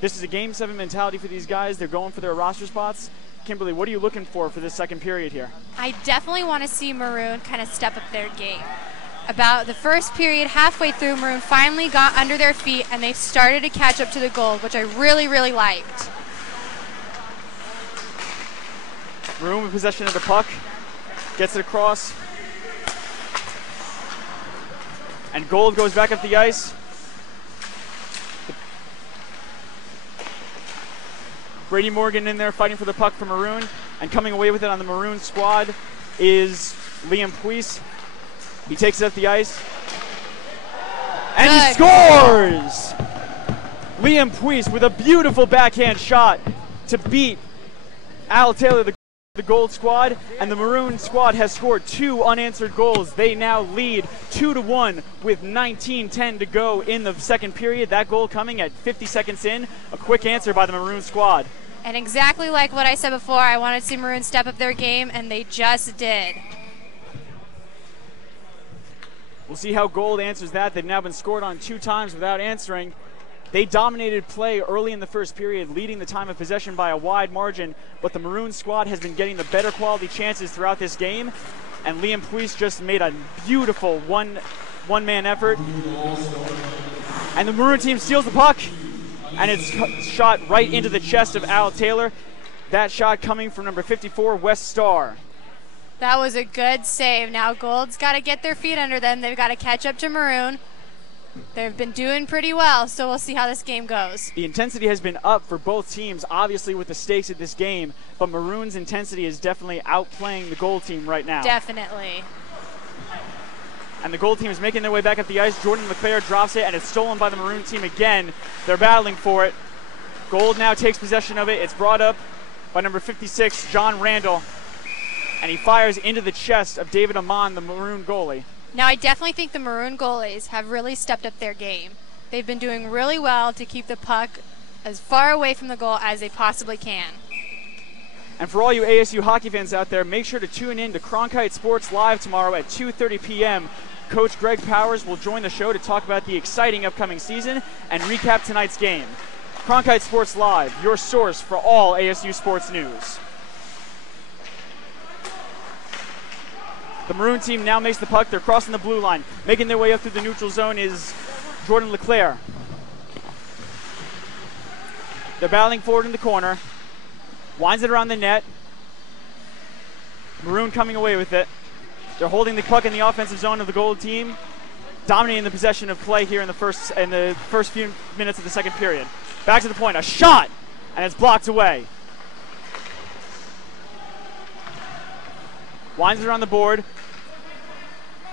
This is a Game 7 mentality for these guys. They're going for their roster spots. Kimberly, what are you looking for this second period here? I definitely want to see Maroon kind of step up their game. About the first period, halfway through, Maroon finally got under their feet and they started to catch up to the goal, which I really, really liked. Maroon with possession of the puck, gets it across. And Gold goes back up the ice. Brady Morgan in there fighting for the puck for Maroon, and coming away with it on the Maroon squad is Liam Puis. He takes it up the ice, and he scores! Liam Puis with a beautiful backhand shot to beat Al Taylor, the Gold squad, and the Maroon squad has scored 2 unanswered goals. They now lead 2-1 with 19:10 to go in the second period. That goal coming at 50 seconds in. A quick answer by the Maroon squad. And exactly like what I said before, I wanted to see Maroon step up their game, and they just did. We'll see how Gold answers that. They've now been scored on 2 times without answering. They dominated play early in the first period, leading the time of possession by a wide margin, but the Maroon squad has been getting the better quality chances throughout this game, and Liam Puis just made a beautiful one-man effort. And the Maroon team steals the puck, and it's shot right into the chest of Al Taylor. That shot coming from number 54, West Star. That was a good save. Now Gold's got to get their feet under them. They've got to catch up to Maroon. They've been doing pretty well, so we'll see how this game goes. The intensity has been up for both teams, obviously with the stakes of this game, but Maroon's intensity is definitely outplaying the Gold team right now. Definitely. And the Gold team is making their way back up the ice. Jordan LeClaire drops it, and it's stolen by the Maroon team again. They're battling for it. Gold now takes possession of it. It's brought up by number 56, John Randall, and he fires into the chest of David Amon, the Maroon goalie. Now, I definitely think the Maroon goalies have really stepped up their game. They've been doing really well to keep the puck as far away from the goal as they possibly can. And for all you ASU hockey fans out there, make sure to tune in to Cronkite Sports Live tomorrow at 2:30 p.m. Coach Greg Powers will join the show to talk about the exciting upcoming season and recap tonight's game. Cronkite Sports Live, your source for all ASU sports news. The Maroon team now makes the puck. They're crossing the blue line. Making their way up through the neutral zone is Jordan LeClaire. They're battling forward in the corner. Winds it around the net. Maroon coming away with it. They're holding the puck in the offensive zone of the Gold team, dominating the possession of play here in the first few minutes of the second period. Back to the point, a shot, and it's blocked away. Winds it around the board,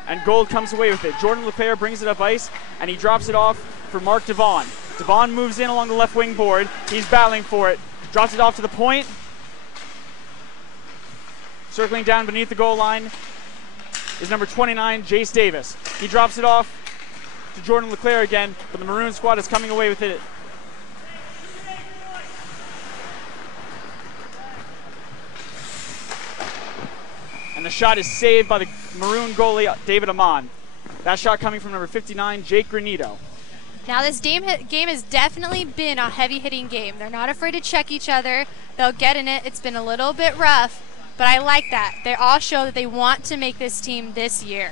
and Gold comes away with it. Jordan LeClaire brings it up ice, and he drops it off for Mark Devon. Devon moves in along the left wing board. He's battling for it. Drops it off to the point. Circling down beneath the goal line is number 29, Jace Davis. He drops it off to Jordan LeClaire again, but the Maroon squad is coming away with it. And the shot is saved by the Maroon goalie, David Amon. That shot coming from number 59, Jake Granito. Now this game has definitely been a heavy-hitting game. They're not afraid to check each other. They'll get in it. It's been a little bit rough, but I like that. They all show that they want to make this team this year.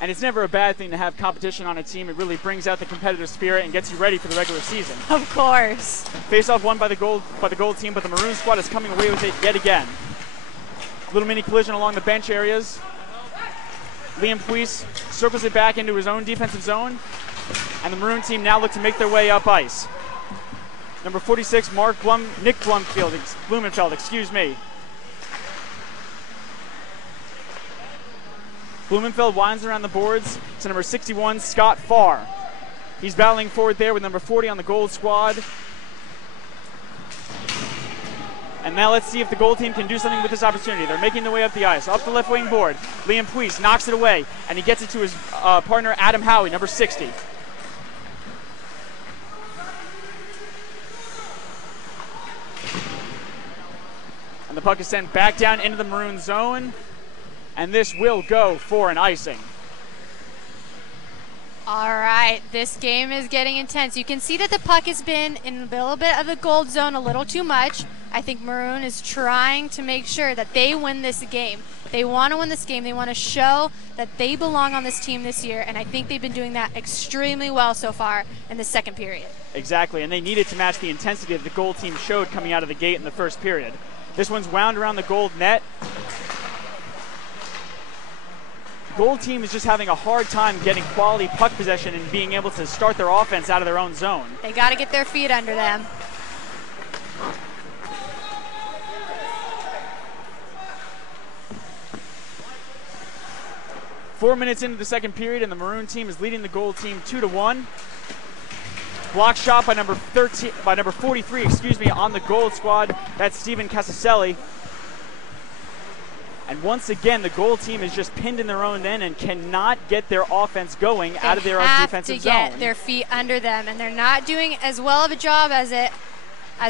And it's never a bad thing to have competition on a team. It really brings out the competitive spirit and gets you ready for the regular season. Of course. Face-off won by the Gold team, but the Maroon squad is coming away with it yet again. Little mini collision along the bench areas. Liam Puis circles it back into his own defensive zone, and the Maroon team now look to make their way up ice. Number 46, Nick Blumenfeld, excuse me. Blumenfeld winds around the boards to number 61, Scott Farr. He's battling forward there with number 40 on the Gold squad. And now let's see if the goal team can do something with this opportunity. They're making their way up the ice. Up the left wing board. Liam Puis knocks it away, and he gets it to his partner, Adam Howie, number 60. And the puck is sent back down into the Maroon zone, and this will go for an icing. All right, this game is getting intense. You can see that the puck has been in a little bit of the gold zone a little too much. I think Maroon is trying to make sure that they win this game. They want to win this game. They want to show that they belong on this team this year, and I think they've been doing that extremely well so far in the second period. Exactly, and they needed to match the intensity that the gold team showed coming out of the gate in the first period. This one's wound around the gold net. The gold team is just having a hard time getting quality puck possession and being able to start their offense out of their own zone. They got to get their feet under them. Four minutes into the second period, and the Maroon team is leading the gold team 2-1. Block shot by number 43, on the gold squad. That's Steven Casaselli. And once again, the gold team is just pinned in their own end and cannot get their offense going out of their own defensive zone. They have to get their feet under them, and they're not doing as well of a job as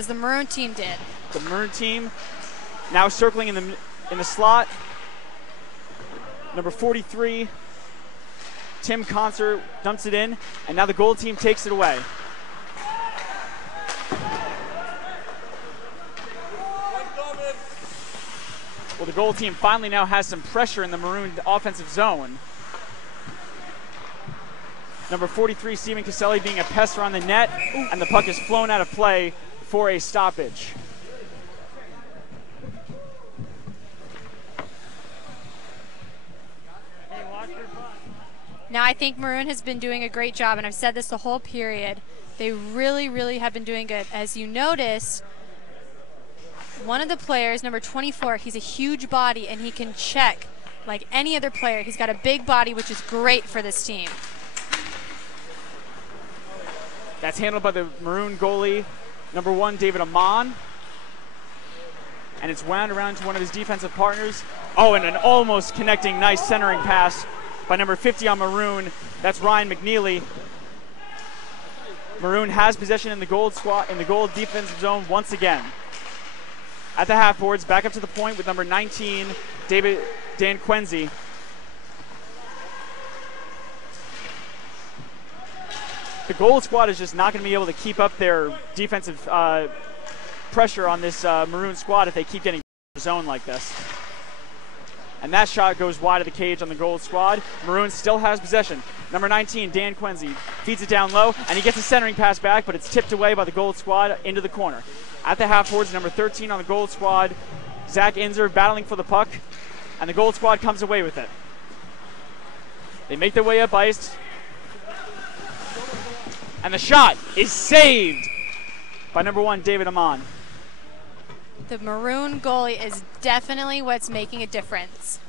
the Maroon team did. The Maroon team now circling in the slot. Number 43, Tim Concert dumps it in, and now the gold team takes it away. Well, the goal team finally now has some pressure in the Maroon offensive zone. Number 43, Steven Caselli, being a pest around the net, and the puck is flown out of play for a stoppage. Now I think Maroon has been doing a great job, and I've said this the whole period. They really, really have been doing good. As you notice, one of the players, number 24, he's a huge body, and he can check like any other player. He's got a big body, which is great for this team. That's handled by the Maroon goalie, number 1, David Amon. And it's wound around to one of his defensive partners. Oh, and an almost connecting nice centering pass by number 50 on Maroon. That's Ryan McNeely. Maroon has possession in the gold defensive zone once again. At the half boards, back up to the point with number 19, Dan Quenzi. The gold squad is just not going to be able to keep up their defensive pressure on this Maroon squad if they keep getting zone like this. And that shot goes wide of the cage on the gold squad. Maroon still has possession. Number 19, Dan Quenzi, feeds it down low, and he gets a centering pass back, but it's tipped away by the gold squad into the corner. At the half boards, number 13 on the gold squad, Zach Inzer battling for the puck, and the gold squad comes away with it. They make their way up ice, and the shot is saved by number 1, David Amon. The Maroon goalie is definitely what's making a difference.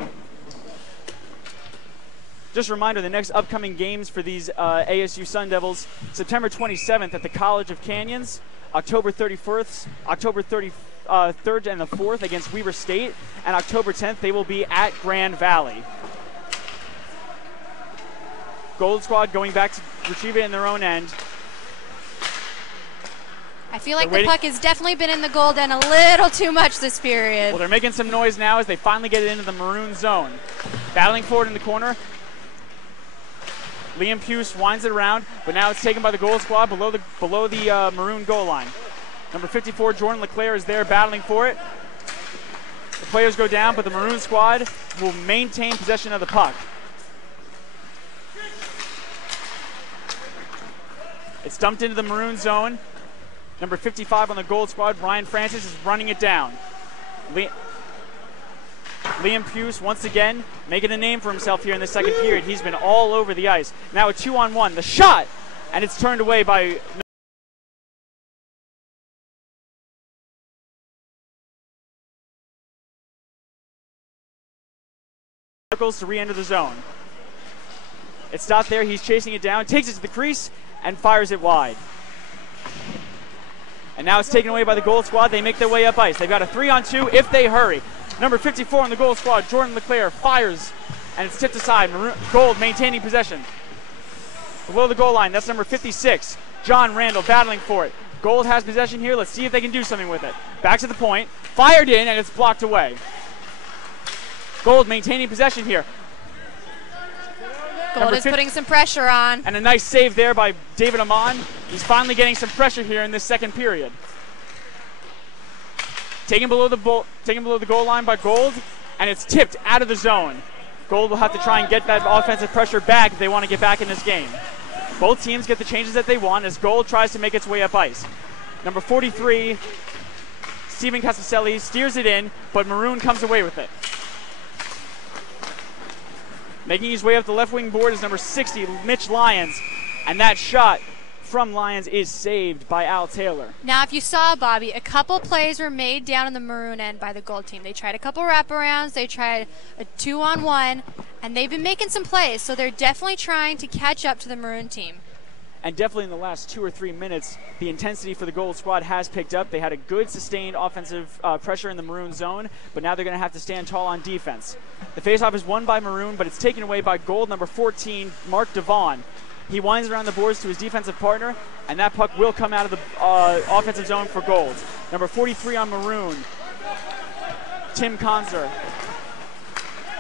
Just a reminder, the next upcoming games for these ASU Sun Devils, September 27th at the College of Canyons, October 31st, October 3rd and the 4th against Weber State, and October 10th they will be at Grand Valley. Gold Squad going back to retrieve it in their own end. I feel like the puck has definitely been in the goal end a little too much this period. Well, they're making some noise now as they finally get it into the Maroon zone. Battling forward in the corner. Liam Puce winds it around, but now it's taken by the gold squad below the Maroon goal line. Number 54, Jordan LeClaire, is there battling for it. The players go down, but the Maroon squad will maintain possession of the puck. It's dumped into the Maroon zone. Number 55 on the gold squad, Ryan Francis, is running it down. Liam Puce, once again, making a name for himself here in the second period. He's been all over the ice. Now a 2-on-1. The shot, and it's turned away by to re-enter the zone. It's stopped there. He's chasing it down, takes it to the crease, and fires it wide. And now it's taken away by the Gold Squad. They make their way up ice. They've got a 3-on-2 if they hurry. Number 54 on the Gold Squad, Jordan LeClaire, fires, and it's tipped aside. Gold maintaining possession. Below the goal line, that's number 56. John Randall battling for it. Gold has possession here. Let's see if they can do something with it. Back to the point. Fired in, and it's blocked away. Gold maintaining possession here. Gold is putting some pressure on. And a nice save there by David Amon. He's finally getting some pressure here in this second period. Taken below the goal line by Gold, and it's tipped out of the zone. Gold will have to try and get that offensive pressure back if they want to get back in this game. Both teams get the changes that they want as Gold tries to make its way up ice. Number 43, Steven Casaselli, steers it in, but Maroon comes away with it. Making his way up the left wing board is number 60, Mitch Lyons, and that shot from Lyons is saved by Al Taylor. Now, if you saw, Bobby, a couple plays were made down in the Maroon end by the Gold team. They tried a couple wraparounds, they tried a 2-on-1, and they've been making some plays, so they're definitely trying to catch up to the Maroon team. And definitely in the last 2 or 3 minutes, the intensity for the Gold Squad has picked up. They had a good sustained offensive pressure in the Maroon zone, but now they're going to have to stand tall on defense. The faceoff is won by Maroon, but it's taken away by Gold, number 14, Mark Devon. He winds around the boards to his defensive partner, and that puck will come out of the offensive zone for Gold. Number 43 on Maroon, Tim Conzer.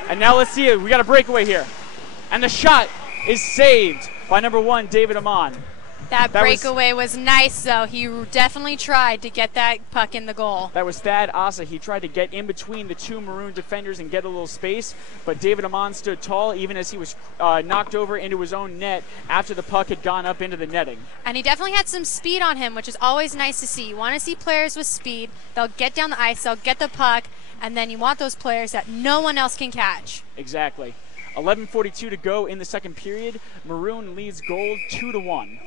And now let's see it. We got a breakaway here. And the shot is saved by number 1, David Amon. That breakaway was nice, though. He definitely tried to get that puck in the goal. That was Thad Asa. He tried to get in between the 2 Maroon defenders and get a little space, but David Amon stood tall even as he was knocked over into his own net after the puck had gone up into the netting. And he definitely had some speed on him, which is always nice to see. You want to see players with speed. They'll get down the ice, they'll get the puck, and then you want those players that no one else can catch. Exactly. 11:42 to go in the second period. Maroon leads Gold 2-1.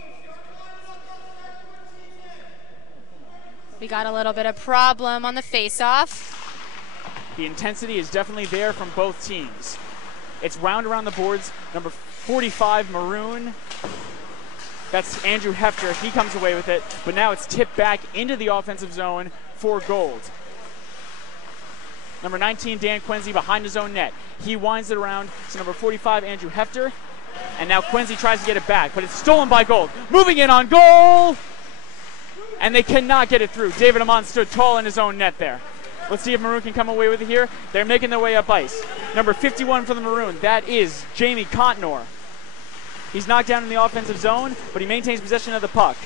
We got a little bit of problem on the face-off. The intensity is definitely there from both teams. It's wound around the boards. Number 45, Maroon. That's Andrew Hefter. He comes away with it, but now it's tipped back into the offensive zone for Gold. Number 19, Dan Quincy behind his own net. He winds it around to number 45, Andrew Hefter. And now Quincy tries to get it back, but it's stolen by Gold. Moving in on goal! And they cannot get it through. David Amon stood tall in his own net there. Let's see if Maroon can come away with it here. They're making their way up ice. Number 51 for the Maroon, that is Jamie Contnor. He's knocked down in the offensive zone, but he maintains possession of the puck.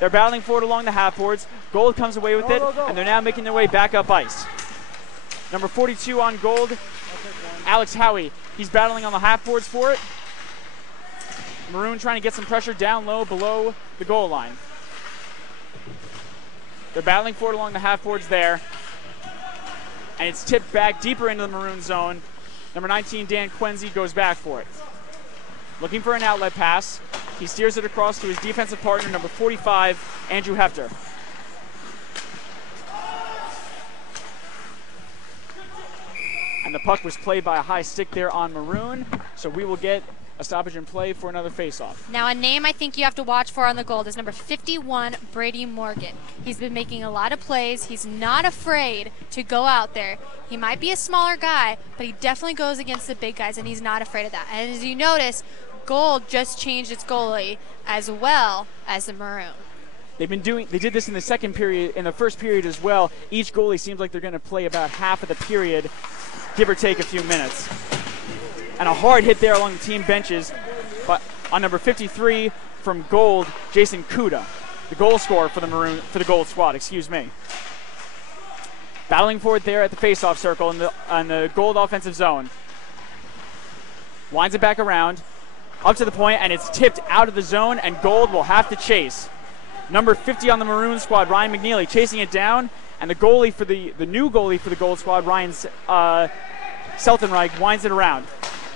They're battling for it along the half boards. Gold comes away with it, and they're now making their way back up ice. Number 42 on Gold, Alex Howie. He's battling on the half boards for it. Maroon trying to get some pressure down low below the goal line. They're battling for it along the half boards there. And it's tipped back deeper into the Maroon zone. Number 19, Dan Quincy, goes back for it. Looking for an outlet pass. He steers it across to his defensive partner, number 45, Andrew Hefter. And the puck was played by a high stick there on Maroon, so we will get a stoppage in play for another faceoff. Now, a name I think you have to watch for on the Gold is number 51, Brady Morgan. He's been making a lot of plays. He's not afraid to go out there. He might be a smaller guy, but he definitely goes against the big guys, and he's not afraid of that. And as you notice, Gold just changed its goalie as well as the Maroon. They did this in the second period, in the first period as well. Each goalie seems like they're going to play about half of the period, give or take a few minutes. And a hard hit there along the team benches, but on number 53 from Gold, Jason Kuda, the goal scorer for the Gold Squad, excuse me. Battling for it there at the faceoff circle on the Gold offensive zone. Winds it back around, up to the point, and it's tipped out of the zone, and Gold will have to chase. Number 50 on the Maroon squad, Ryan McNeely, chasing it down, and the goalie for the new goalie for the Gold squad, Ryan Seltenreich, winds it around.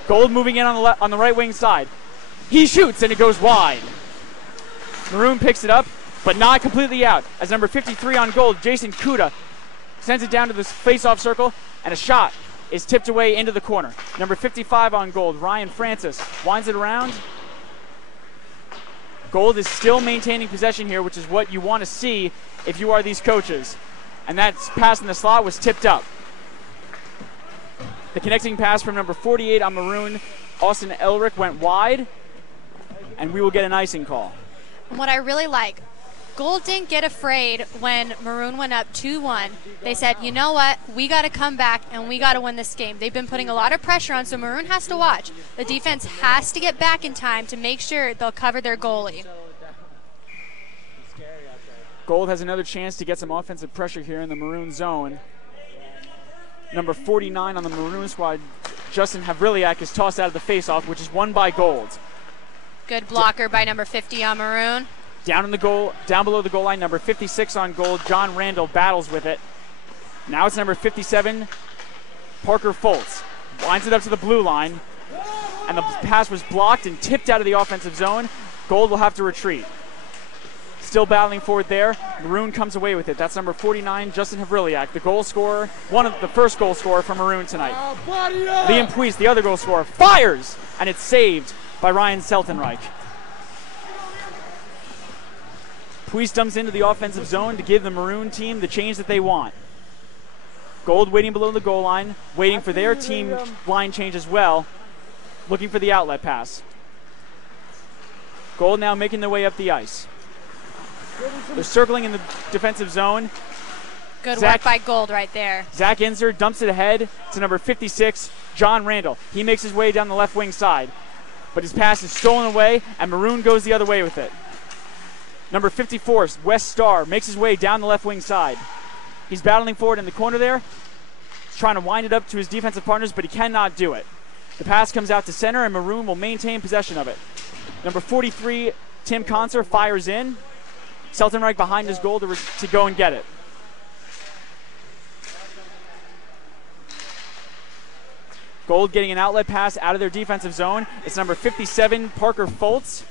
Gold moving in on the right wing side. He shoots, and it goes wide. Maroon picks it up, but not completely out, as number 53 on Gold, Jason Kuda, sends it down to the face-off circle, and a shot is tipped away into the corner. Number 55 on Gold, Ryan Francis, winds it around, Gold is still maintaining possession here, which is what you want to see if you are these coaches. And that pass in the slot was tipped up. The connecting pass from number 48 on Maroon, Austin Elric, went wide, and we will get an icing call. And what I really like, Gold didn't get afraid when Maroon went up 2-1. They said, you know what, we got to come back and we got to win this game. They've been putting a lot of pressure on, so Maroon has to watch. The defense has to get back in time to make sure they'll cover their goalie. Gold has another chance to get some offensive pressure here in the Maroon zone. Number 49 on the Maroon squad, Justin Havriliak, is tossed out of the faceoff, which is won by Gold. Good blocker by number 50 on Maroon. Down in the goal, down below the goal line, number 56 on Gold, John Randall battles with it. Now it's number 57, Parker Foltz. Lines it up to the blue line, and the pass was blocked and tipped out of the offensive zone. Gold will have to retreat. Still battling forward there. Maroon comes away with it. That's number 49, Justin Havriliak, the goal scorer, the first goal scorer for Maroon tonight. Liam Puis, the other goal scorer, fires, and it's saved by Ryan Seltenreich. Puis dumps into the offensive zone to give the Maroon team the change that they want. Gold waiting below the goal line, waiting for their team line change as well, looking for the outlet pass. Gold now making their way up the ice. They're circling in the defensive zone. Good work by Gold right there. Zach Inzer dumps it ahead to number 56, John Randall. He makes his way down the left wing side, but his pass is stolen away, and Maroon goes the other way with it. Number 54, Wes Starr, makes his way down the left wing side. He's battling forward in the corner there. He's trying to wind it up to his defensive partners, but he cannot do it. The pass comes out to center, and Maroon will maintain possession of it. Number 43, Tim Conser, fires in. Seltenreich behind his goal to go and get it. Gold getting an outlet pass out of their defensive zone. It's number 57, Parker Foltz,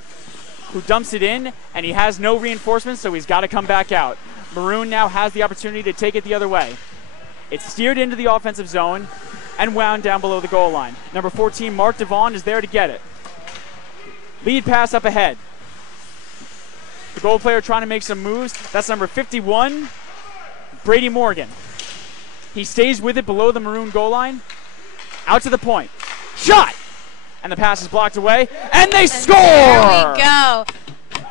who dumps it in, and he has no reinforcements, so he's got to come back out. Maroon now has the opportunity to take it the other way. It's steered into the offensive zone and wound down below the goal line. Number 14, Mark Devon, is there to get it. Lead pass up ahead. The goal player trying to make some moves. That's number 51, Brady Morgan. He stays with it below the Maroon goal line. Out to the point. Shot! And the pass is blocked away. And they score! There we go.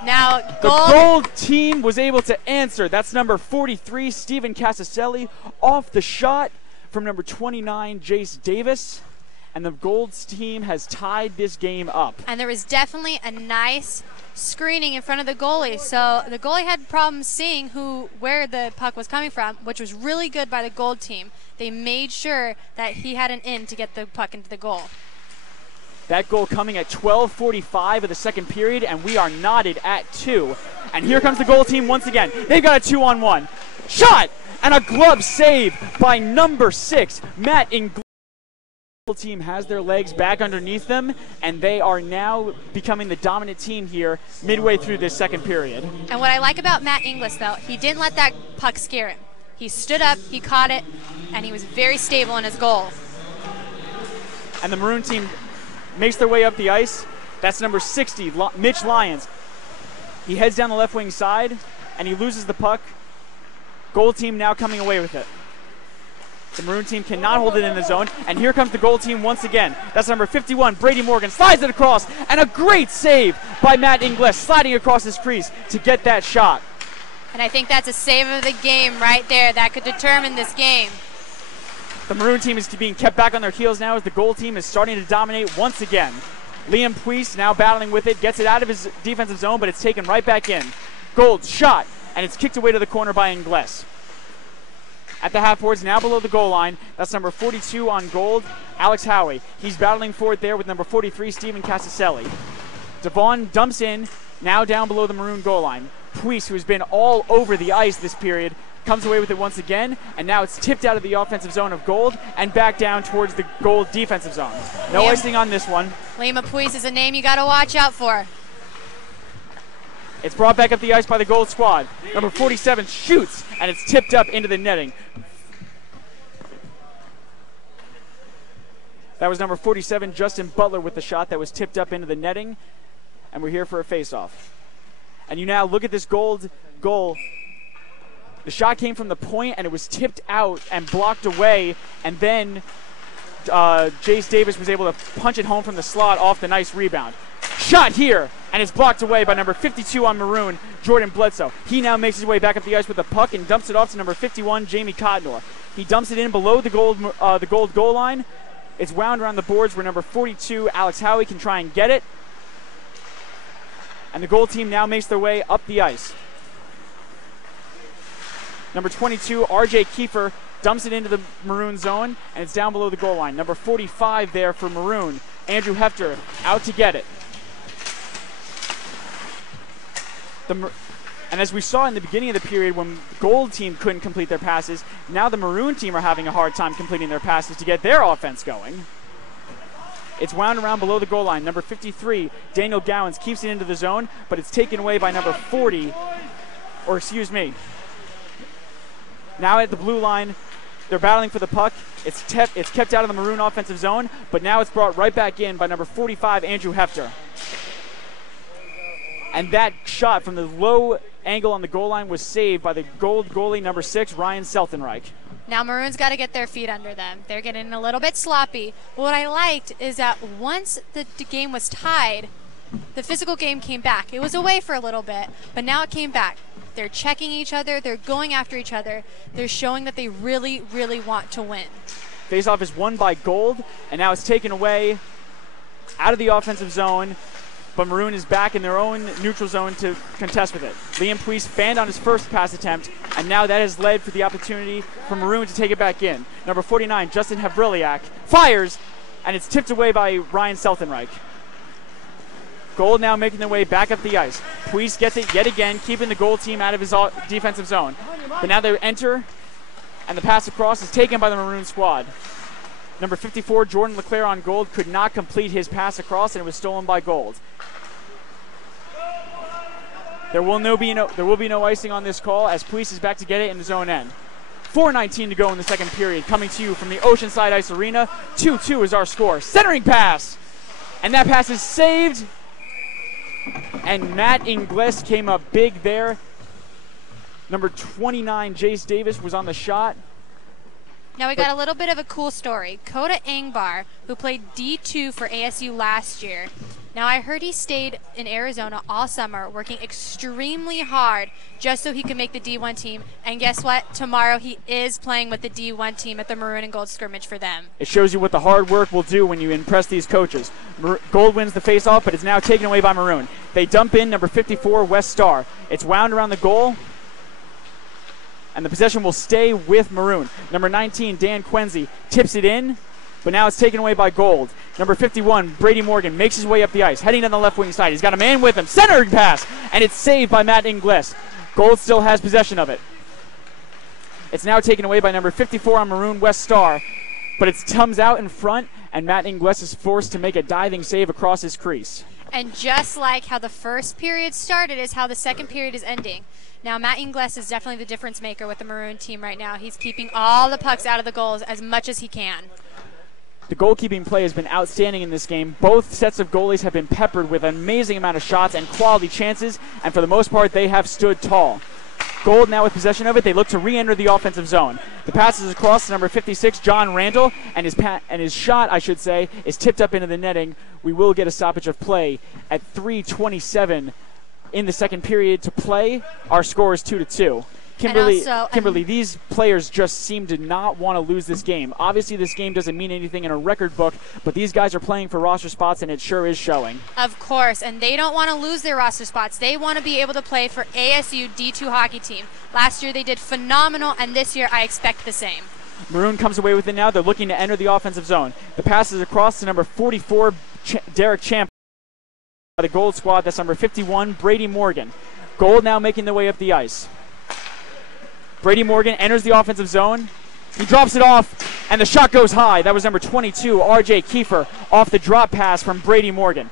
Now, Gold. The Gold team was able to answer. That's number 43, Steven Casaselli, off the shot from number 29, Jace Davis. And the Gold's team has tied this game up. And there was definitely a nice screening in front of the goalie. So the goalie had problems seeing where the puck was coming from, which was really good by the Gold team. They made sure that he had an in to get the puck into the goal. That goal coming at 12:45 of the second period, and we are knotted at 2. And here comes the Gold team once again. They've got a 2-on-1. Shot! And a glove save by number 6, Matt Inglis. The team has their legs back underneath them, and they are now becoming the dominant team here midway through this second period. And what I like about Matt Inglis, though, he didn't let that puck scare him. He stood up, he caught it, and he was very stable in his goal. And the Maroon team makes their way up the ice. That's number 60, Mitch Lyons. He heads down the left wing side, and he loses the puck. Gold team now coming away with it. The Maroon team cannot hold it in the zone, and here comes the Gold team once again. That's number 51, Brady Morgan, slides it across, and a great save by Matt Inglis, sliding across his crease to get that shot. And I think that's a save of the game right there. That could determine this game. The Maroon team is being kept back on their heels now as the Gold team is starting to dominate once again. Liam Puis now battling with it, gets it out of his defensive zone, but it's taken right back in. Gold shot, and it's kicked away to the corner by Ingles. At the half boards, now below the goal line, that's number 42 on Gold, Alex Howie. He's battling forward there with number 43, Steven Casaselli. Devon dumps in, now down below the Maroon goal line. Puis, who has been all over the ice this period, comes away with it once again, and now it's tipped out of the offensive zone of Gold and back down towards the Gold defensive zone. No icing on this one. Liam Puis is a name you got to watch out for. It's brought back up the ice by the Gold squad. Number 47 shoots, and it's tipped up into the netting. That was number 47, Justin Butler, with the shot that was tipped up into the netting. And we're here for a face-off. And you now look at this Gold goal. The shot came from the point, and it was tipped out and blocked away, and then Jace Davis was able to punch it home from the slot off the nice rebound. Shot here, and it's blocked away by number 52 on Maroon, Jordan Bledsoe. He now makes his way back up the ice with the puck and dumps it off to number 51, Jamie Cotnor. He dumps it in below the Gold goal line. It's wound around the boards where number 42, Alex Howie, can try and get it. And the Gold team now makes their way up the ice. Number 22, RJ Kiefer, dumps it into the Maroon zone, and it's down below the goal line. Number 45 there for Maroon, Andrew Hefter, out to get it. And as we saw in the beginning of the period when the Gold team couldn't complete their passes, now the Maroon team are having a hard time completing their passes to get their offense going. It's wound around below the goal line. Number 53, Daniel Gowans, keeps it into the zone, but it's taken away by number 40, or excuse me. Now at the blue line, they're battling for the puck. It's kept out of the Maroon offensive zone, but now it's brought right back in by number 45, Andrew Hefter. And that shot from the low angle on the goal line was saved by the Gold goalie, number 6, Ryan Seltenreich. Now Maroon's got to get their feet under them. They're getting a little bit sloppy. What I liked is that once the game was tied, the physical game came back. It was away for a little bit, but now it came back. They're checking each other. They're going after each other. They're showing that they really, really want to win. Faceoff is won by Gold, and now it's taken away out of the offensive zone, but Maroon is back in their own neutral zone to contest with it. Liam Puis fanned on his first pass attempt, and now that has led for the opportunity for Maroon to take it back in. Number 49, Justin Havriliak, fires, and it's tipped away by Ryan Seltenreich. Gold now making their way back up the ice. Puis gets it yet again, keeping the Gold team out of his defensive zone. But now they enter, and the pass across is taken by the Maroon squad. Number 54, Jordan LeClaire on Gold, could not complete his pass across, and it was stolen by Gold. There will be no icing on this call as Puis is back to get it in his own end. 4:19 to go in the second period. Coming to you from the Oceanside Ice Arena. 2-2 is our score. Centering pass, and that pass is saved. And Matt Ingles came up big there. Number 29, Jace Davis, was on the shot. Now we got a little bit of a cool story. Kota Angbar, who played D2 for ASU last year. Now I heard he stayed in Arizona all summer working extremely hard just so he could make the D1 team. And guess what? Tomorrow he is playing with the D1 team at the Maroon and Gold scrimmage for them. It shows you what the hard work will do when you impress these coaches. Gold wins the faceoff, but it's now taken away by Maroon. They dump in number 54, West Star. It's wound around the goal, and the possession will stay with Maroon. Number 19, Dan Quenzi, tips it in, but now it's taken away by Gold. Number 51, Brady Morgan, makes his way up the ice, heading down the left wing side. He's got a man with him, centering pass, and it's saved by Matt Ingles. Gold still has possession of it. It's now taken away by number 54 on Maroon, West Star, but it comes out in front, and Matt Ingles is forced to make a diving save across his crease. And just like how the first period started is how the second period is ending. Now, Matt Ingles is definitely the difference maker with the Maroon team right now. He's keeping all the pucks out of the goals as much as he can. The goalkeeping play has been outstanding in this game. Both sets of goalies have been peppered with an amazing amount of shots and quality chances, and for the most part, they have stood tall. Gold now with possession of it. They look to re-enter the offensive zone. The pass is across to number 56, John Randall, and his shot, I should say, is tipped up into the netting. We will get a stoppage of play at 3:27 in the second period to play. Our score is 2-2. Kimberly, these players just seem to not want to lose this game. Obviously, this game doesn't mean anything in a record book, but these guys are playing for roster spots, and it sure is showing. Of course, and they don't want to lose their roster spots. They want to be able to play for ASU D2 Hockey team. Last year, they did phenomenal, and this year, I expect the same. Maroon comes away with it now. They're looking to enter the offensive zone. The pass is across to number 44, Derek Champ. The Gold squad, that's number 51, Brady Morgan. Gold now making their way up the ice. Brady Morgan enters the offensive zone. He drops it off, and the shot goes high. That was number 22, RJ Kiefer, off the drop pass from Brady Morgan.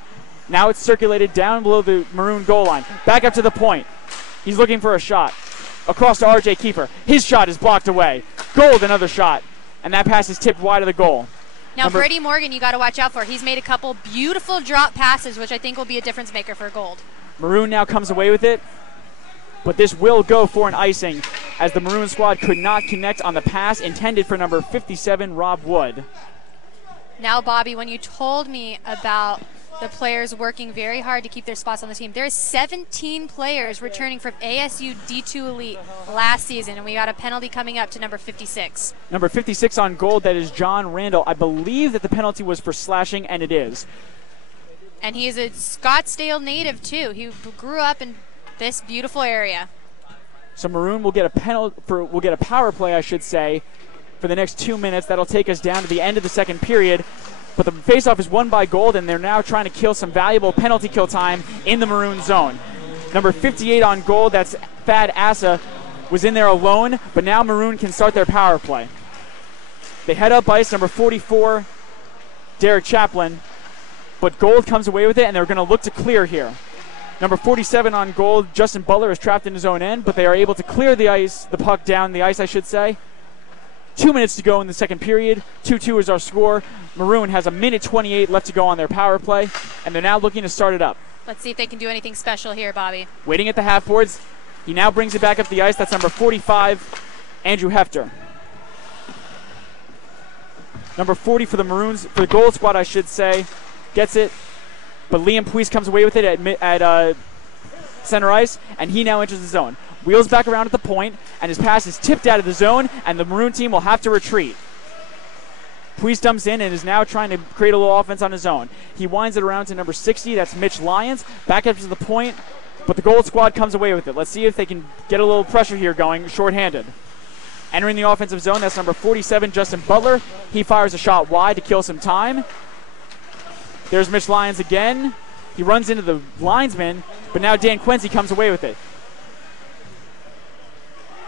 Now it's circulated down below the Maroon goal line. Back up to the point. He's looking for a shot. Across to RJ Kiefer. His shot is blocked away. Gold, another shot. And that pass is tipped wide of the goal. Now, Brady Morgan, you got to watch out for. He's made a couple beautiful drop passes, which I think will be a difference maker for Gold. Maroon now comes away with it, but this will go for an icing as the Maroon squad could not connect on the pass intended for number 57, Rob Wood. Now, Bobby, when you told me about the players working very hard to keep their spots on the team, there's 17 players returning from ASU D2 Elite last season, and we got a penalty coming up to number 56. Number 56 on goal, that is John Randall. I believe that the penalty was for slashing, and it is. And he is a Scottsdale native, too. He grew up in this beautiful area. So Maroon will get a power play, I should say, for the next 2 minutes. That'll take us down to the end of the second period. But the faceoff is won by Gold, and they're now trying to kill some valuable penalty kill time in the Maroon zone. Number 58 on Gold, that's Thad Asa, was in there alone, but now Maroon can start their power play. They head up ice, number 44, Derek Chaplin, but Gold comes away with it, and they're going to look to clear here. Number 47 on Gold, Justin Butler, is trapped in his own end, but they are able to clear the puck down the ice, I should say. 2 minutes to go in the second period. 2-2 is our score. Maroon has 1:28 left to go on their power play, and they're now looking to start it up. Let's see if they can do anything special here, Bobby. Waiting at the half boards. He now brings it back up the ice. That's number 45, Andrew Hefter. Number 40 for the Maroons, for the Gold squad, I should say, gets it. But Liam Puis comes away with it at center ice, and he now enters the zone. Wheels back around at the point, and his pass is tipped out of the zone, and the Maroon team will have to retreat. Puis dumps in and is now trying to create a little offense on his own. He winds it around to number 60, that's Mitch Lyons, back up to the point, but the Gold squad comes away with it. Let's see if they can get a little pressure here going, shorthanded. Entering the offensive zone, that's number 47, Justin Butler. He fires a shot wide to kill some time. There's Mitch Lyons again. He runs into the linesman, but now Dan Quincy comes away with it.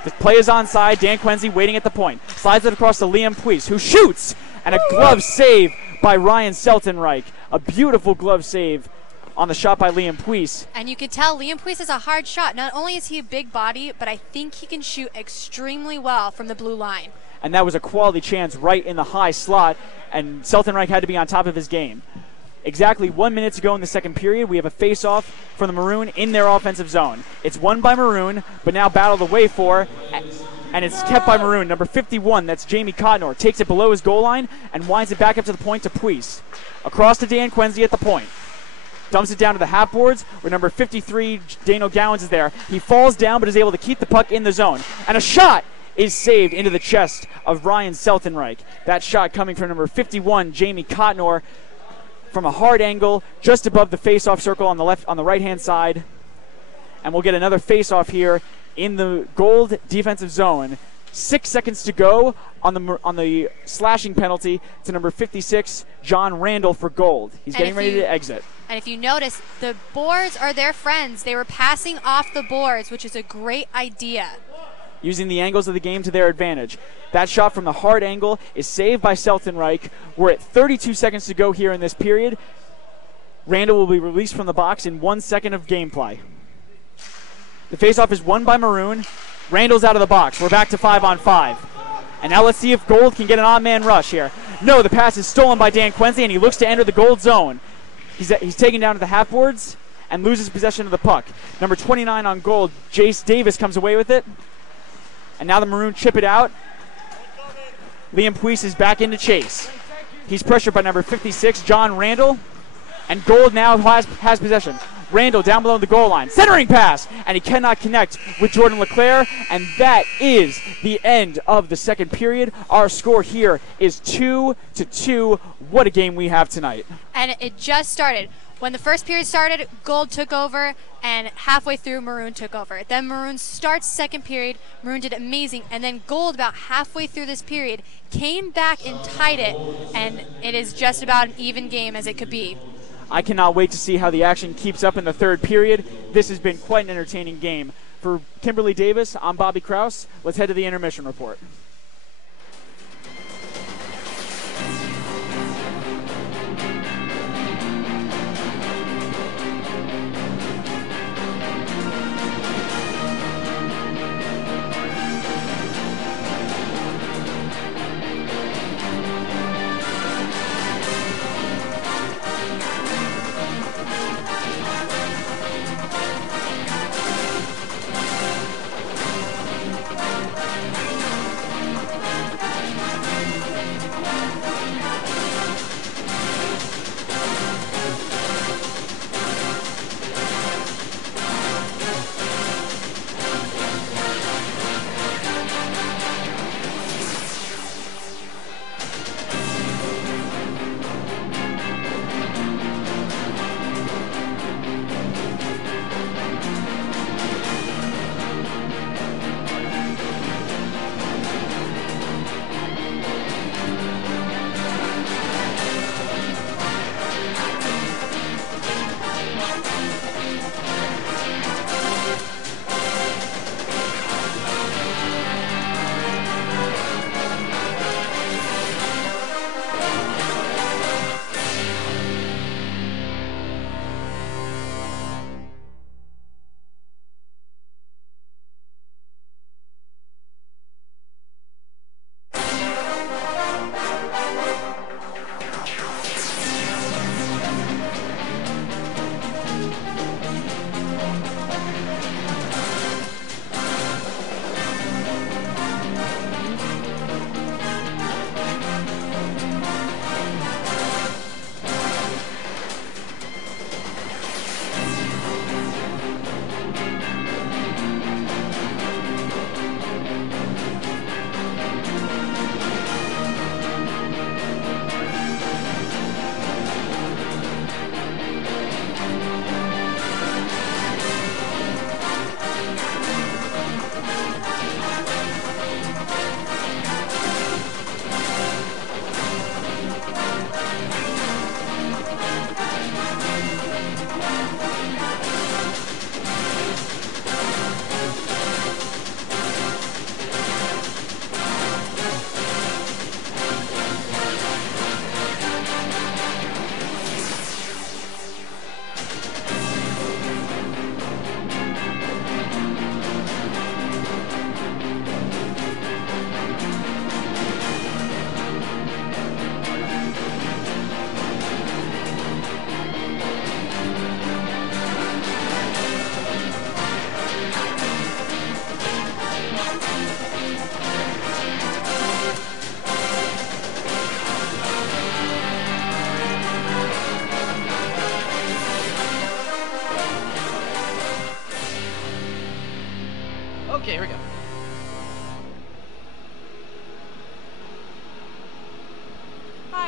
The play is onside. Dan Quincy waiting at the point. Slides it across to Liam Puis, who shoots, and a glove save by Ryan Seltenreich. A beautiful glove save on the shot by Liam Puis. And you can tell Liam Puis is a hard shot. Not only is he a big body, but I think he can shoot extremely well from the blue line. And that was a quality chance right in the high slot, and Seltenreich had to be on top of his game. Exactly 1 minute to go in the second period. We have a face-off from the Maroon in their offensive zone. It's won by Maroon, but now battled away for, and it's kept by Maroon. Number 51, that's Jamie Cotnor, takes it below his goal line and winds it back up to the point to Puis. Across to Dan Quincy at the point. Dumps it down to the half boards where number 53, Daniel Gowans, is there. He falls down but is able to keep the puck in the zone. And a shot is saved into the chest of Ryan Seltenreich. That shot coming from number 51, Jamie Cotnor, from a hard angle just above the face-off circle on the right-hand side. And we'll get another face-off here in the Gold defensive zone. 6 seconds to go on the slashing penalty to number 56, John Randall, for Gold. He's getting ready to exit. And if you notice, the boards are their friends. They were passing off the boards, which is a great idea. Using the angles of the game to their advantage. That shot from the hard angle is saved by Seltenreich. We're at 32 seconds to go here in this period. Randall will be released from the box in 1 second of gameplay. The faceoff is won by Maroon. Randall's out of the box. We're back to 5-on-5. And now let's see if Gold can get an odd man rush here. No, the pass is stolen by Dan Quincy, and he looks to enter the Gold zone. He's taken down to the half boards and loses possession of the puck. Number 29 on Gold, Jace Davis, comes away with it. And now the Maroon chip it out. Liam Puis is back into chase. He's pressured by number 56, John Randall. And Gold now has possession. Randall down below the goal line. Centering pass. And he cannot connect with Jordan LeClaire. And that is the end of the second period. Our score here is 2-2. What a game we have tonight. And it just started. When the first period started, Gold took over, and halfway through, Maroon took over. Then Maroon starts second period. Maroon did amazing, and then Gold, about halfway through this period, came back and tied it, and it is just about an even game as it could be. I cannot wait to see how the action keeps up in the third period. This has been quite an entertaining game. For Kimberly Davis, I'm Bobby Kraus. Let's head to the intermission report.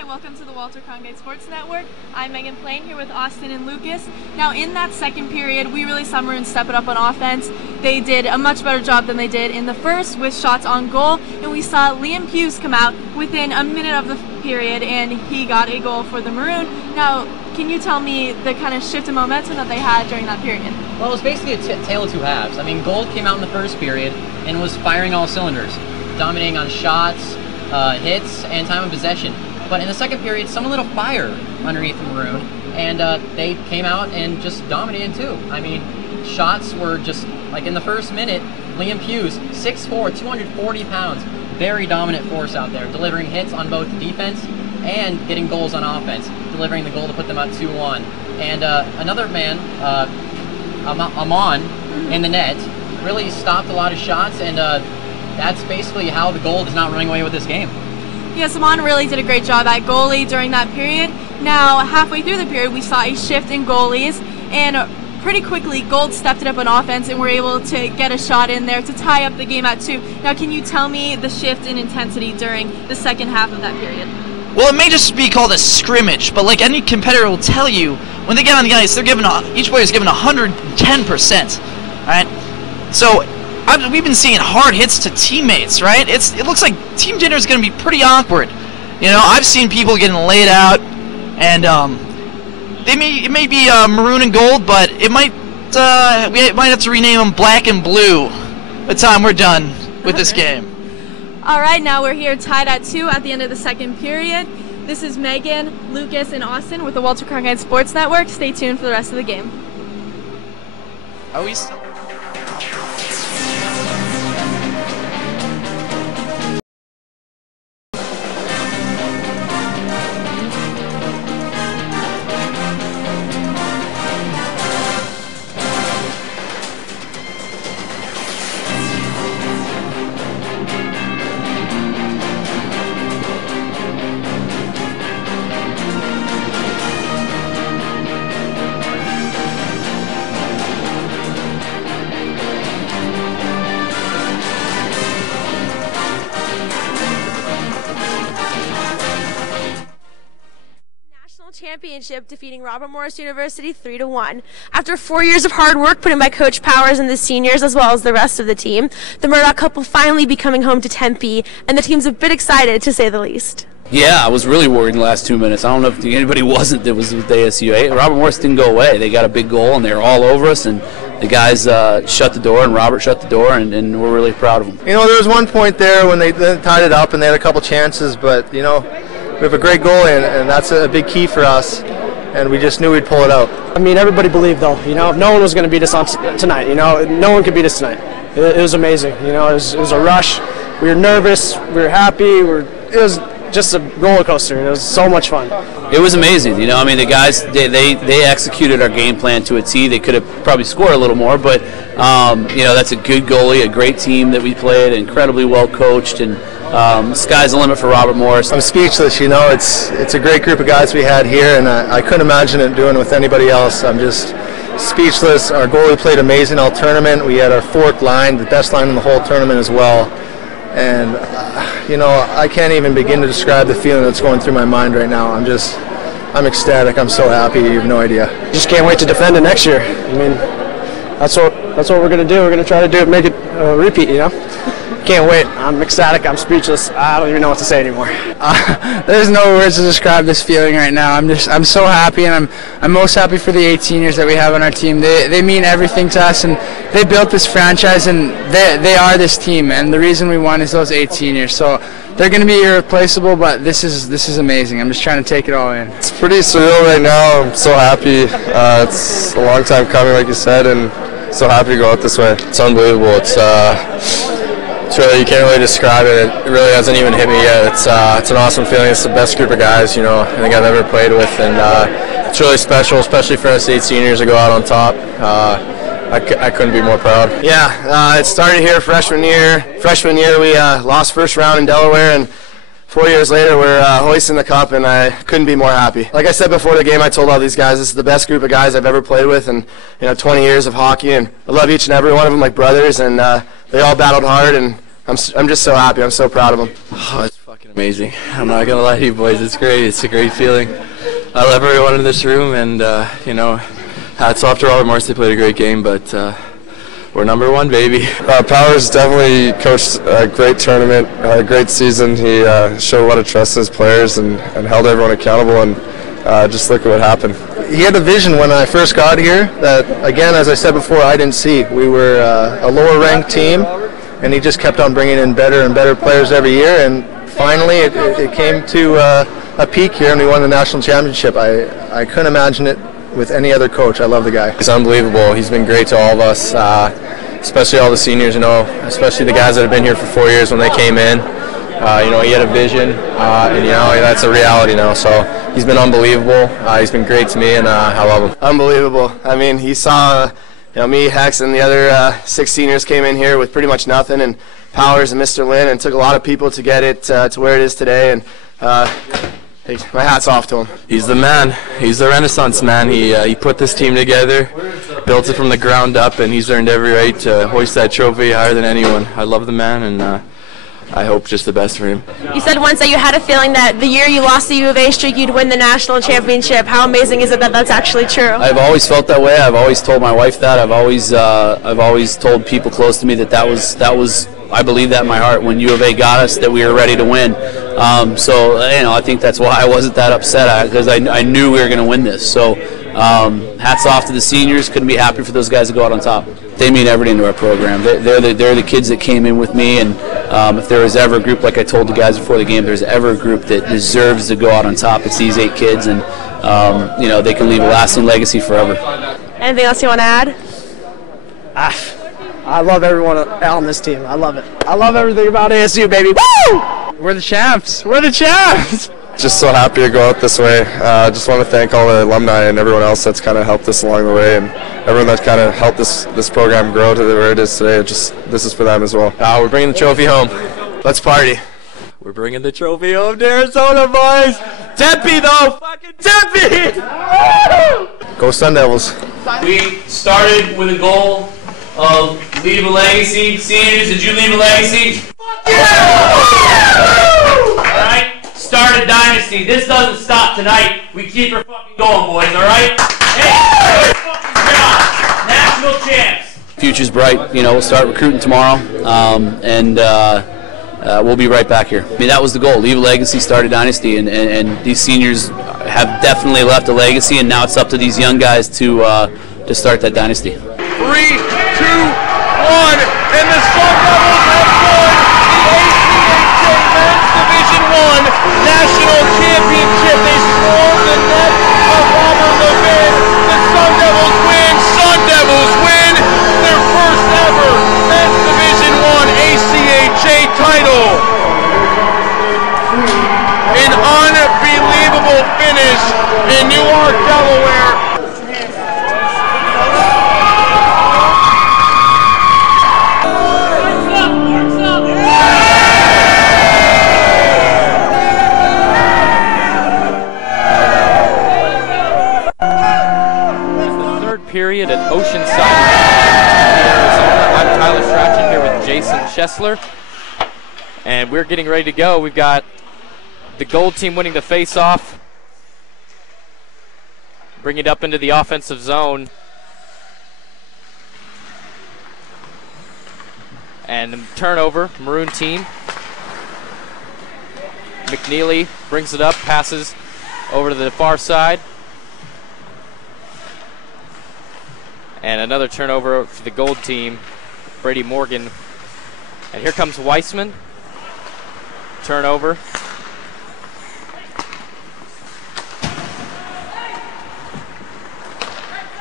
Hi, welcome to the Walter Cronkite Sports Network. I'm Megan Plain here with Austin and Lucas. Now in that second period, we really saw Maroon step it up on offense. They did a much better job than they did in the first with shots on goal, and we saw Liam Hughes come out within a minute of the period and he got a goal for the Maroon. Now, can you tell me the kind of shift in momentum that they had during that period? Well, it was basically a tale of two halves. I mean, Gold came out in the first period and was firing all cylinders, dominating on shots, hits, and time of possession. But in the second period, some little fire underneath the Maroon, and they came out and just dominated too. I mean, shots were just, like in the first minute, Liam Hughes, 6'4", 240 pounds, very dominant force out there, delivering hits on both defense and getting goals on offense, delivering the goal to put them up 2-1. And another man, Amon, in the net, really stopped a lot of shots, and that's basically how the Gold is not running away with this game. Yes, Amon really did a great job at goalie during that period. Now, halfway through the period, we saw a shift in goalies, and pretty quickly, Gold stepped it up on offense and were able to get a shot in there to tie up the game at 2. Now, can you tell me the shift in intensity during the second half of that period? Well, it may just be called a scrimmage, but like any competitor will tell you, when they get on the ice, they're given each player is given 110%. All right, so we've been seeing hard hits to teammates, right? It looks like team dinner is going to be pretty awkward. You know, I've seen people getting laid out, and it may be Maroon and Gold, but it might we might have to rename them Black and Blue by the time we're done with this game. All right, now we're here tied at 2 at the end of the second period. This is Megan, Lucas, and Austin with the Walter Cronkite Sports Network. Stay tuned for the rest of the game. Are we still? Championship, defeating Robert Morris University 3-1. After 4 years of hard work put in by Coach Powers and the seniors, as well as the rest of the team, the Murdoch Cup will finally be coming home to Tempe, and the team's a bit excited, to say the least. Yeah, I was really worried in the last 2 minutes. I don't know if anybody wasn't that was with the ASU. Robert Morris didn't go away. They got a big goal, and they were all over us, and the guys shut the door, and Robert shut the door, and we're really proud of them. You know, there was one point there when they tied it up, and they had a couple chances, but, you know, we have a great goalie, and that's a big key for us, and we just knew we'd pull it out. I mean, everybody believed, though. You know, no one was going to beat us on tonight. You know, no one could beat us tonight. It was amazing. You know, it was a rush. We were nervous. We were happy. It was just a roller coaster. It was so much fun. It was amazing. You know, I mean, the guys, they executed our game plan to a T. They could have probably scored a little more, but, you know, that's a good goalie, a great team that we played, incredibly well coached, and sky's the limit for Robert Morris. I'm speechless, you know. It's a great group of guys we had here, and I couldn't imagine it doing it with anybody else. I'm just speechless. Our goalie played amazing all tournament. We had our fourth line, the best line in the whole tournament as well. And, you know, I can't even begin to describe the feeling that's going through my mind right now. I'm ecstatic. I'm so happy. You have no idea. Just can't wait to defend it next year. I mean, that's what we're going to do. We're going to try to do it, make it a repeat, you know. Can't wait. I'm ecstatic. I'm speechless. I don't even know what to say anymore. There's no words to describe this feeling right now. I'm so happy, and I'm most happy for the 8 seniors that we have on our team. They mean everything to us, and they built this franchise, and they are this team. And the reason we won is those 8 seniors. So they're going to be irreplaceable, but this is amazing. I'm just trying to take it all in. It's pretty surreal right now. I'm so happy. It's a long time coming, like you said, and so happy to go out this way. It's unbelievable. It's really, you can't really describe it. It really hasn't even hit me yet. It's an awesome feeling. It's the best group of guys, you know, I think I've ever played with, and it's really special, especially for us 8 seniors to go out on top. I couldn't be more proud. Yeah, it started here freshman year. Freshman year, we lost first round in Delaware, and 4 years later, we're hoisting the cup, and I couldn't be more happy. Like I said before the game, I told all these guys, this is the best group of guys I've ever played with, and 20 years of hockey, and I love each and every one of them like brothers, and they all battled hard, and I'm just so happy. I'm so proud of them. Oh, it's fucking Amazing. I'm not gonna lie to you boys, it's great. It's a great feeling. I love everyone in this room, and you know, hats off to Robert Morse. They played a great game, but we're number one, baby. Powers definitely coached a great tournament, a great season. He showed a lot of trust in his players and held everyone accountable, and just look at what happened. He had a vision when I first got here that, again, as I said before, I didn't see. We were a lower-ranked team, and he just kept on bringing in better and better players every year, and finally it came to a peak here, and we won the national championship. I couldn't imagine it with any other coach. I love the guy. He's unbelievable. He's been great to all of us, especially all the seniors, you know, especially the guys that have been here for 4 years when they came in. You know, he had a vision, and, you know, that's a reality now. So he's been unbelievable. He's been great to me, and I love him. Unbelievable. I mean, he saw, you know, me, Hex, and the other 6 seniors came in here with pretty much nothing, and Powers and Mr. Lynn, and took a lot of people to get it to where it is today, and hey, my hat's off to him. He's the man. He's the Renaissance man. He put this team together, built it from the ground up, and he's earned every right to hoist that trophy higher than anyone. I love the man, and I hope just the best for him. You said once that you had a feeling that the year you lost the U of A streak, you'd win the national championship. How amazing is it that that's actually true? I've always felt that way. I've always told my wife that. I've always told people close to me that was. I believe that in my heart when U of A got us, that we were ready to win. So you know, I think that's why I wasn't that upset, because I knew we were going to win this. So hats off to the seniors. Couldn't be happy for those guys to go out on top. They mean everything to our program. They're the kids that came in with me, and if there was ever a group, like I told the guys before the game, there's ever a group that deserves to go out on top, it's these 8 kids, and you know, they can leave a lasting legacy forever. Anything else you want to add? I love everyone on this team. I love it. I love everything about ASU, baby. Woo! We're the champs. We're the champs. Just so happy to go out this way. Just want to thank all the alumni and everyone else that's kind of helped us along the way, and everyone that's kind of helped this program grow to where it is today. This is for them as well. We're bringing the trophy home. Let's party. We're bringing the trophy home to Arizona, boys. Tempe, though. Fucking Tempe. Go Sun Devils. We started with a goal of leave a legacy. Seniors, did you leave a legacy? Fuck yeah! Alright? Start a dynasty. This doesn't stop tonight. We keep her fucking going, boys, alright? Hey, good fucking job. National champs. Future's bright. You know, we'll start recruiting tomorrow. And we'll be right back here. I mean, that was the goal. Leave a legacy, start a dynasty. And these seniors have definitely left a legacy, and now it's up to these young guys to start that dynasty. 3, 2, 1, and the Sun Devils have won the ACHA Men's Division I National Championship. They score the net of Robert Levin. The Sun Devils win. Sun Devils win their first ever Men's Division I ACHA title. An unbelievable finish in Newark, Delaware. Period at Oceanside, Arizona. I'm Tyler Strachan here with Jason Schessler, and we're getting ready to go. We've got the gold team winning the face-off, bring it up into the offensive zone, and turnover, maroon team. McNeely brings it up, passes over to the far side. And another turnover for the gold team, Brady Morgan. And here comes Weissman. Turnover.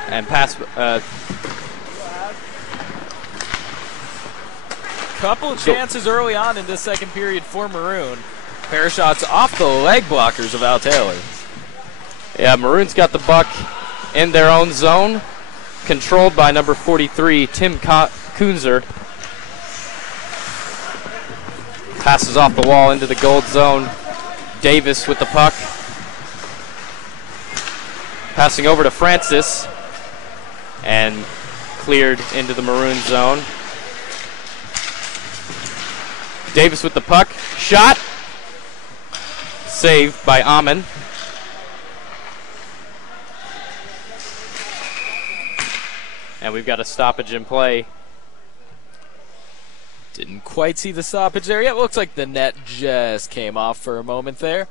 And pass. Couple of chances early on in this second period for Maroon. Pair of shots off the leg blockers of Al Taylor. Yeah, Maroon's got the buck in their own zone. Controlled by number 43, Tim Kunzer. Passes off the wall into the gold zone. Davis with the puck. Passing over to Francis. And cleared into the maroon zone. Davis with the puck. Shot. Saved by Amon. And we've got a stoppage in play. Didn't quite see the stoppage there yet. Looks like the net just came off for a moment there.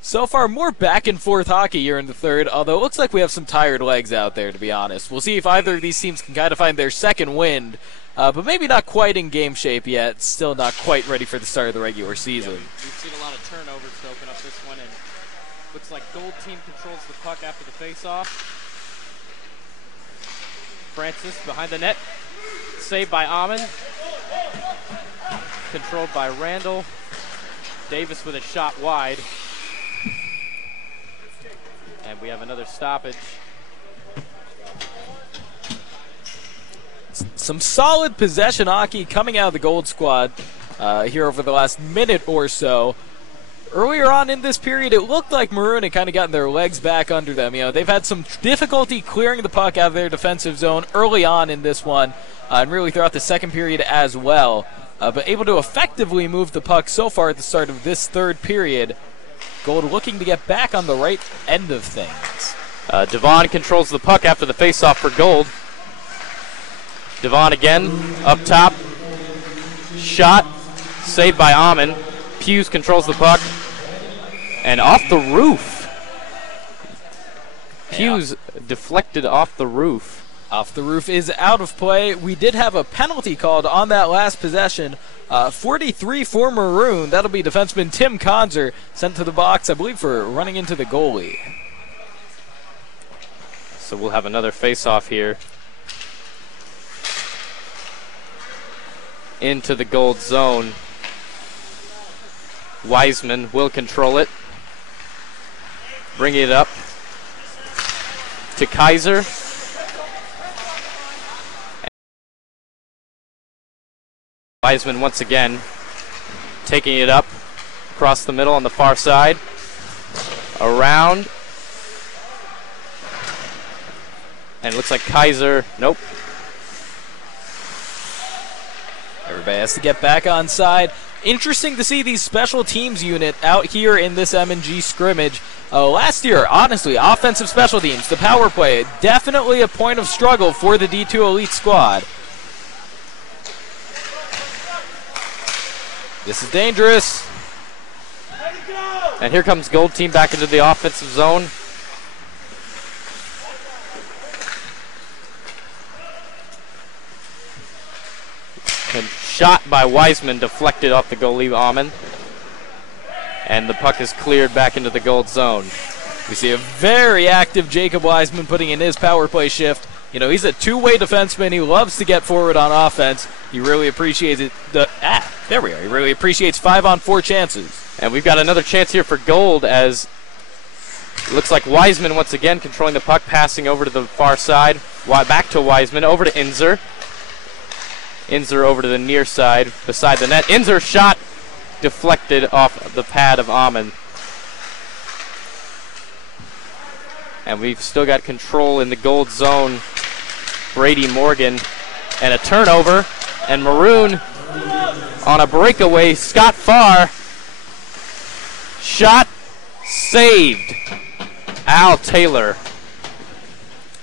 So far, more back and forth hockey here in the third, although it looks like we have some tired legs out there, to be honest. We'll see if either of these teams can kind of find their second wind, but maybe not quite in game shape yet. Still not quite ready for the start of the regular season. Yeah, we've seen a lot of turnovers to open up this one, and looks like Gold team controls the puck after the face-off. Francis behind the net. Saved by Amon. Controlled by Randall. Davis with a shot wide. And we have another stoppage. Some solid possession hockey coming out of the Gold squad here over the last minute or so. Earlier on in this period, it looked like Maroon had kind of gotten their legs back under them. You know, they've had some difficulty clearing the puck out of their defensive zone early on in this one, and really throughout the second period as well. But able to effectively move the puck so far at the start of this third period. Gold looking to get back on the right end of things. Devon controls the puck after the faceoff for Gold. Devon again, up top. Shot, saved by Amon. Hughes controls the puck. And off the roof. Hughes deflected off the roof. Off the roof is out of play. We did have a penalty called on that last possession. 43 for Maroon. That'll be defenseman Tim Conzer sent to the box, I believe, for running into the goalie. So we'll have another face-off here. Into the Gold zone. Wiseman will control it. Bring it up to Kaiser. Wiseman once again taking it up across the middle on the far side. Around. And it looks like Kaiser, nope. Everybody has to get back on side. Interesting to see these special teams unit out here in this M&G scrimmage. Last year, honestly, offensive special teams, the power play, definitely a point of struggle for the D2 Elite squad. This is dangerous. And here comes Gold team back into the offensive zone. And shot by Wiseman, deflected off the goalie, Amon. And the puck is cleared back into the Gold zone. We see a very active Jacob Wiseman putting in his power play shift. You know, he's a two-way defenseman. He loves to get forward on offense. He really appreciates it. There we are. He really appreciates 5-on-4 chances. And we've got another chance here for Gold as it looks like Wiseman once again controlling the puck, passing over to the far side. Back to Wiseman, over to Inzer. Inzer over to the near side, beside the net. Inzer shot deflected off the pad of Amon. And we've still got control in the Gold zone. Brady Morgan. And a turnover. And Maroon on a breakaway. Scott Farr. Shot saved. Al Taylor.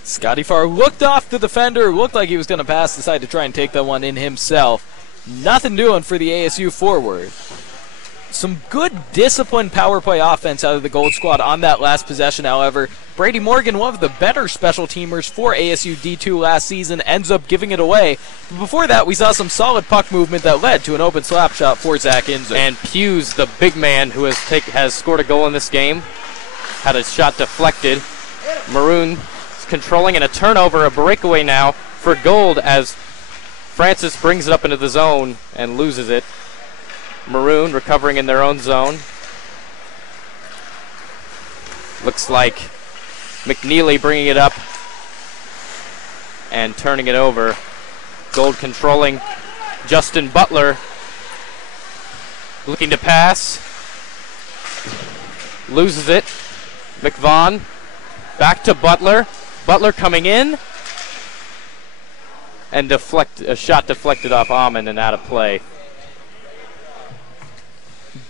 Scotty Farr looked off the defender, looked like he was going to pass, decided to try and take that one in himself. Nothing doing for the ASU forward. Some good disciplined power play offense out of the Gold squad on that last possession, however. Brady Morgan, one of the better special teamers for ASU D2 last season, ends up giving it away. But before that, we saw some solid puck movement that led to an open slap shot for Zach Inzer. And Hughes, the big man who has scored a goal in this game, had a shot deflected. Maroon controlling, and a turnover, a breakaway now for Gold as Francis brings it up into the zone and loses it. Maroon recovering in their own zone. Looks like McNeely bringing it up and turning it over. Gold controlling. Justin Butler looking to pass. Loses it. McVaughn back to Butler. Butler coming in. And a shot deflected off Amon and out of play.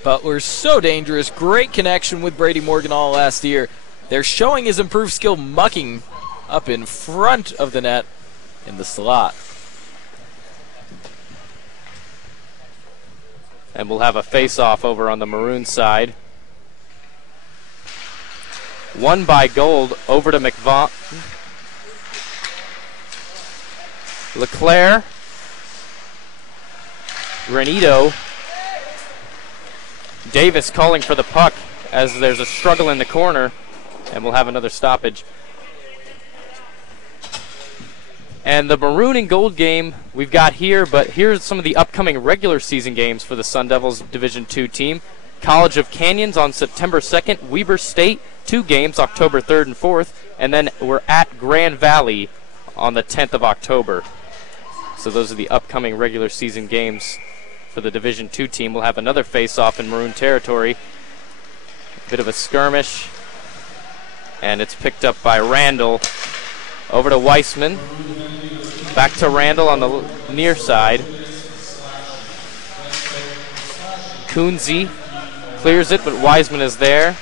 Butler's so dangerous. Great connection with Brady Morgan all last year. They're showing his improved skill mucking up in front of the net in the slot. And we'll have a face-off over on the Maroon side. Won by Gold, over to McVaughn. LeClaire. Renito. Davis calling for the puck as there's a struggle in the corner, and we'll have another stoppage. And the Maroon and Gold game we've got here, but here's some of the upcoming regular season games for the Sun Devils Division II team. College of Canyons on September 2nd, Weber State, 2 games, October 3rd and 4th, and then we're at Grand Valley on the 10th of October. So those are the upcoming regular season games for the Division II team. We'll have another face-off in Maroon territory. Bit of a skirmish, and it's picked up by Randall. Over to Weissman. Back to Randall on the near side. Kunze clears it, but Wiseman is there.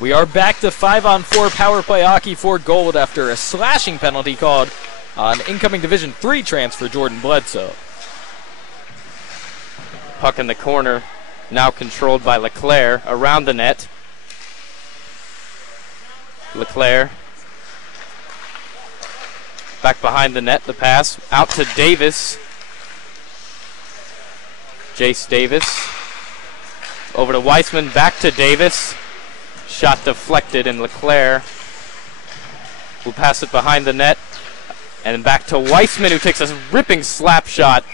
We are back to 5-on-4 power play hockey for Gold after a slashing penalty called on incoming Division III transfer Jordan Bledsoe. Puck in the corner, now controlled by LeClaire around the net. LeClaire back behind the net, the pass out to Davis. Jace Davis over to Weissman, back to Davis. Shot deflected, and LeClaire will pass it behind the net. And back to Weissman, who takes a ripping slap shot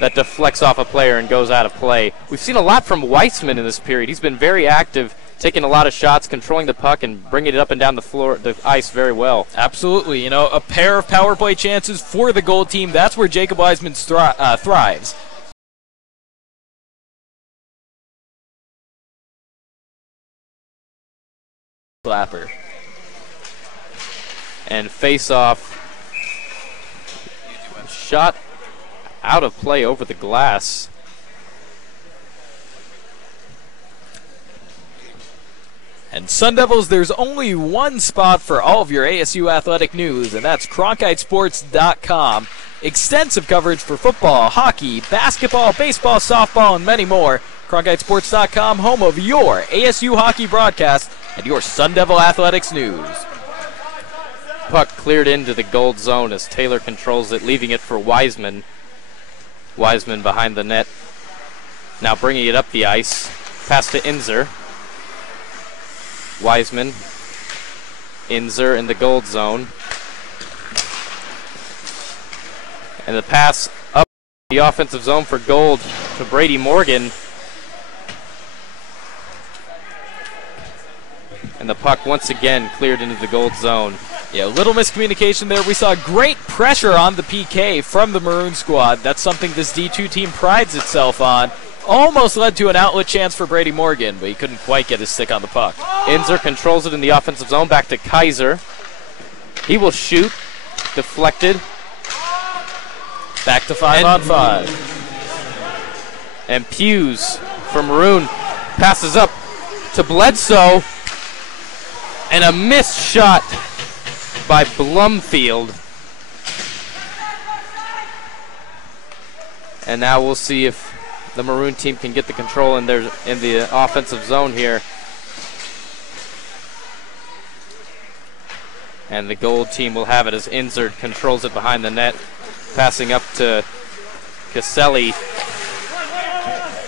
that deflects off a player and goes out of play. We've seen a lot from Weissman in this period. He's been very active, taking a lot of shots, controlling the puck, and bringing it up and down the ice very well. Absolutely. You know, a pair of power play chances for the Gold team. That's where Jacob Wiseman thrives. Slapper. And face-off. Shot out of play over the glass. And Sun Devils, there's only one spot for all of your ASU athletic news, and that's CronkiteSports.com. Extensive coverage for football, hockey, basketball, baseball, softball, and many more. CronkiteSports.com, home of your ASU hockey broadcast and your Sun Devil athletics news. Puck cleared into the Gold zone as Taylor controls it, leaving it for Wiseman. Wiseman behind the net. Now bringing it up the ice. Pass to Inzer. Wiseman. Inzer in the Gold zone. And the pass up the offensive zone for Gold to Brady Morgan. And the puck once again cleared into the Gold zone. Yeah, a little miscommunication there. We saw great pressure on the PK from the Maroon squad. That's something this D2 team prides itself on. Almost led to an outlet chance for Brady Morgan, but he couldn't quite get his stick on the puck. Inzer controls it in the offensive zone. Back to Kaiser. He will shoot. Deflected. Back to 5-on-5. And Hughes from Maroon passes up to Bledsoe. And a missed shot by Blumfield. And now we'll see if the Maroon team can get the control in the offensive zone here. And the Gold team will have it as Inzer controls it behind the net. Passing up to Caselli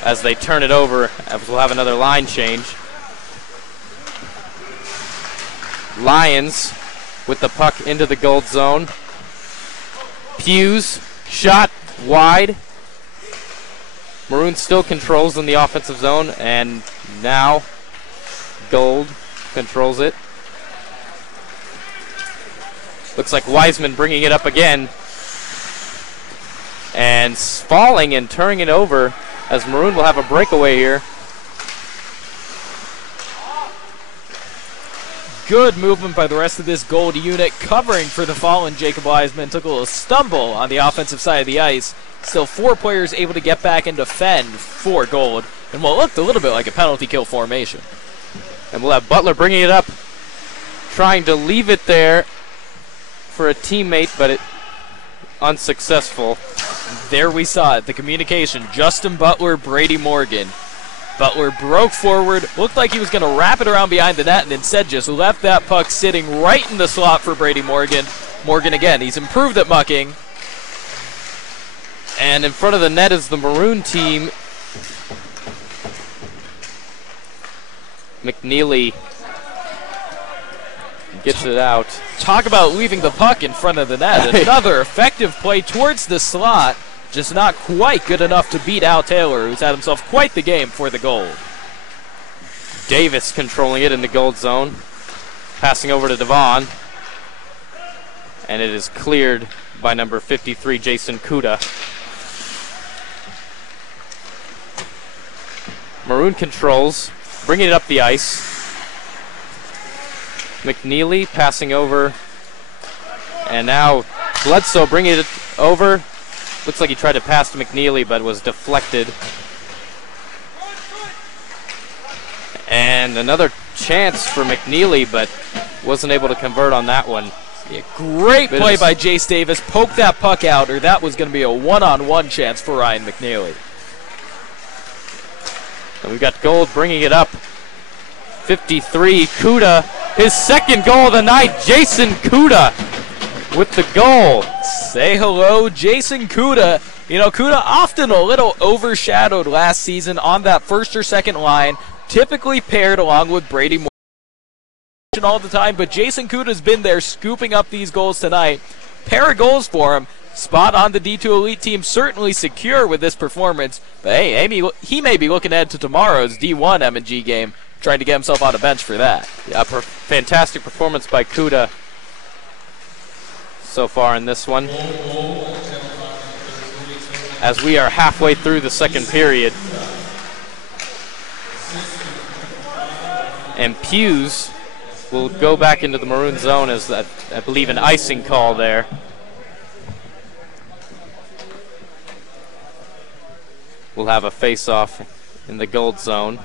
as they turn it over. We'll have another line change. Lions with the puck into the Gold zone. Hughes, shot wide. Maroon still controls in the offensive zone, and now Gold controls it. Looks like Wiseman bringing it up again. And falling and turning it over as Maroon will have a breakaway here. Good movement by the rest of this Gold unit, covering for the fallen Jacob Wiseman. Took a little stumble on the offensive side of the ice. Still 4 players able to get back and defend for Gold. in what looked a little bit like a penalty kill formation. And we'll have Butler bringing it up, trying to leave it there for a teammate, but it unsuccessful. There we saw it, the communication. Justin Butler, Brady Morgan. Butler broke forward, looked like he was going to wrap it around behind the net, and instead just left that puck sitting right in the slot for Brady Morgan. Morgan again, he's improved at mucking. And in front of the net is the Maroon team. McNeely gets it out. Talk about leaving the puck in front of the net. Another effective play towards the slot. Just not quite good enough to beat Al Taylor, who's had himself quite the game for the goal. Davis controlling it in the gold zone. Passing over to Devon. And it is cleared by number 53, Jason Kuda. Maroon controls, bringing it up the ice. McNeely passing over. And now Bledsoe bringing it over. Looks like he tried to pass to McNeely, but was deflected. And another chance for McNeely, but wasn't able to convert on that one. Yeah, great play by Jace Davis. Poked that puck out, or that was going to be a one-on-one chance for Ryan McNeely. And we've got Gold bringing it up. 53, Kuda, his second goal of the night. Jason Kuda with the goal. Say hello, Jason Kuda. You know, Kuda often a little overshadowed last season on that first or second line, typically paired along with Brady Morgan all the time, but Jason Kuda's been there scooping up these goals tonight. Pair of goals for him. Spot on the D2 Elite team, certainly secure with this performance. But hey, he may be looking ahead to tomorrow's D1 M&G game, trying to get himself on a bench for that. Yeah, fantastic performance by Kuda so far in this one. As we are halfway through the second period. And Hughes will go back into the Maroon zone as, I believe, an icing call there. We'll have a face-off in the gold zone.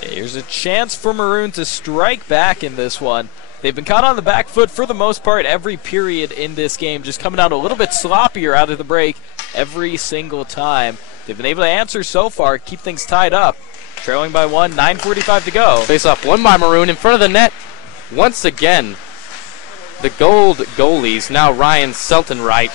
Here's a chance for Maroon to strike back in this one. They've been caught on the back foot for the most part every period in this game, just coming out a little bit sloppier out of the break every single time. They've been able to answer so far, keep things tied up. Trailing by 1, 9:45 to go. Face-off won by Maroon in front of the net. Once again, the Gold goalies, now Ryan Seltenwright,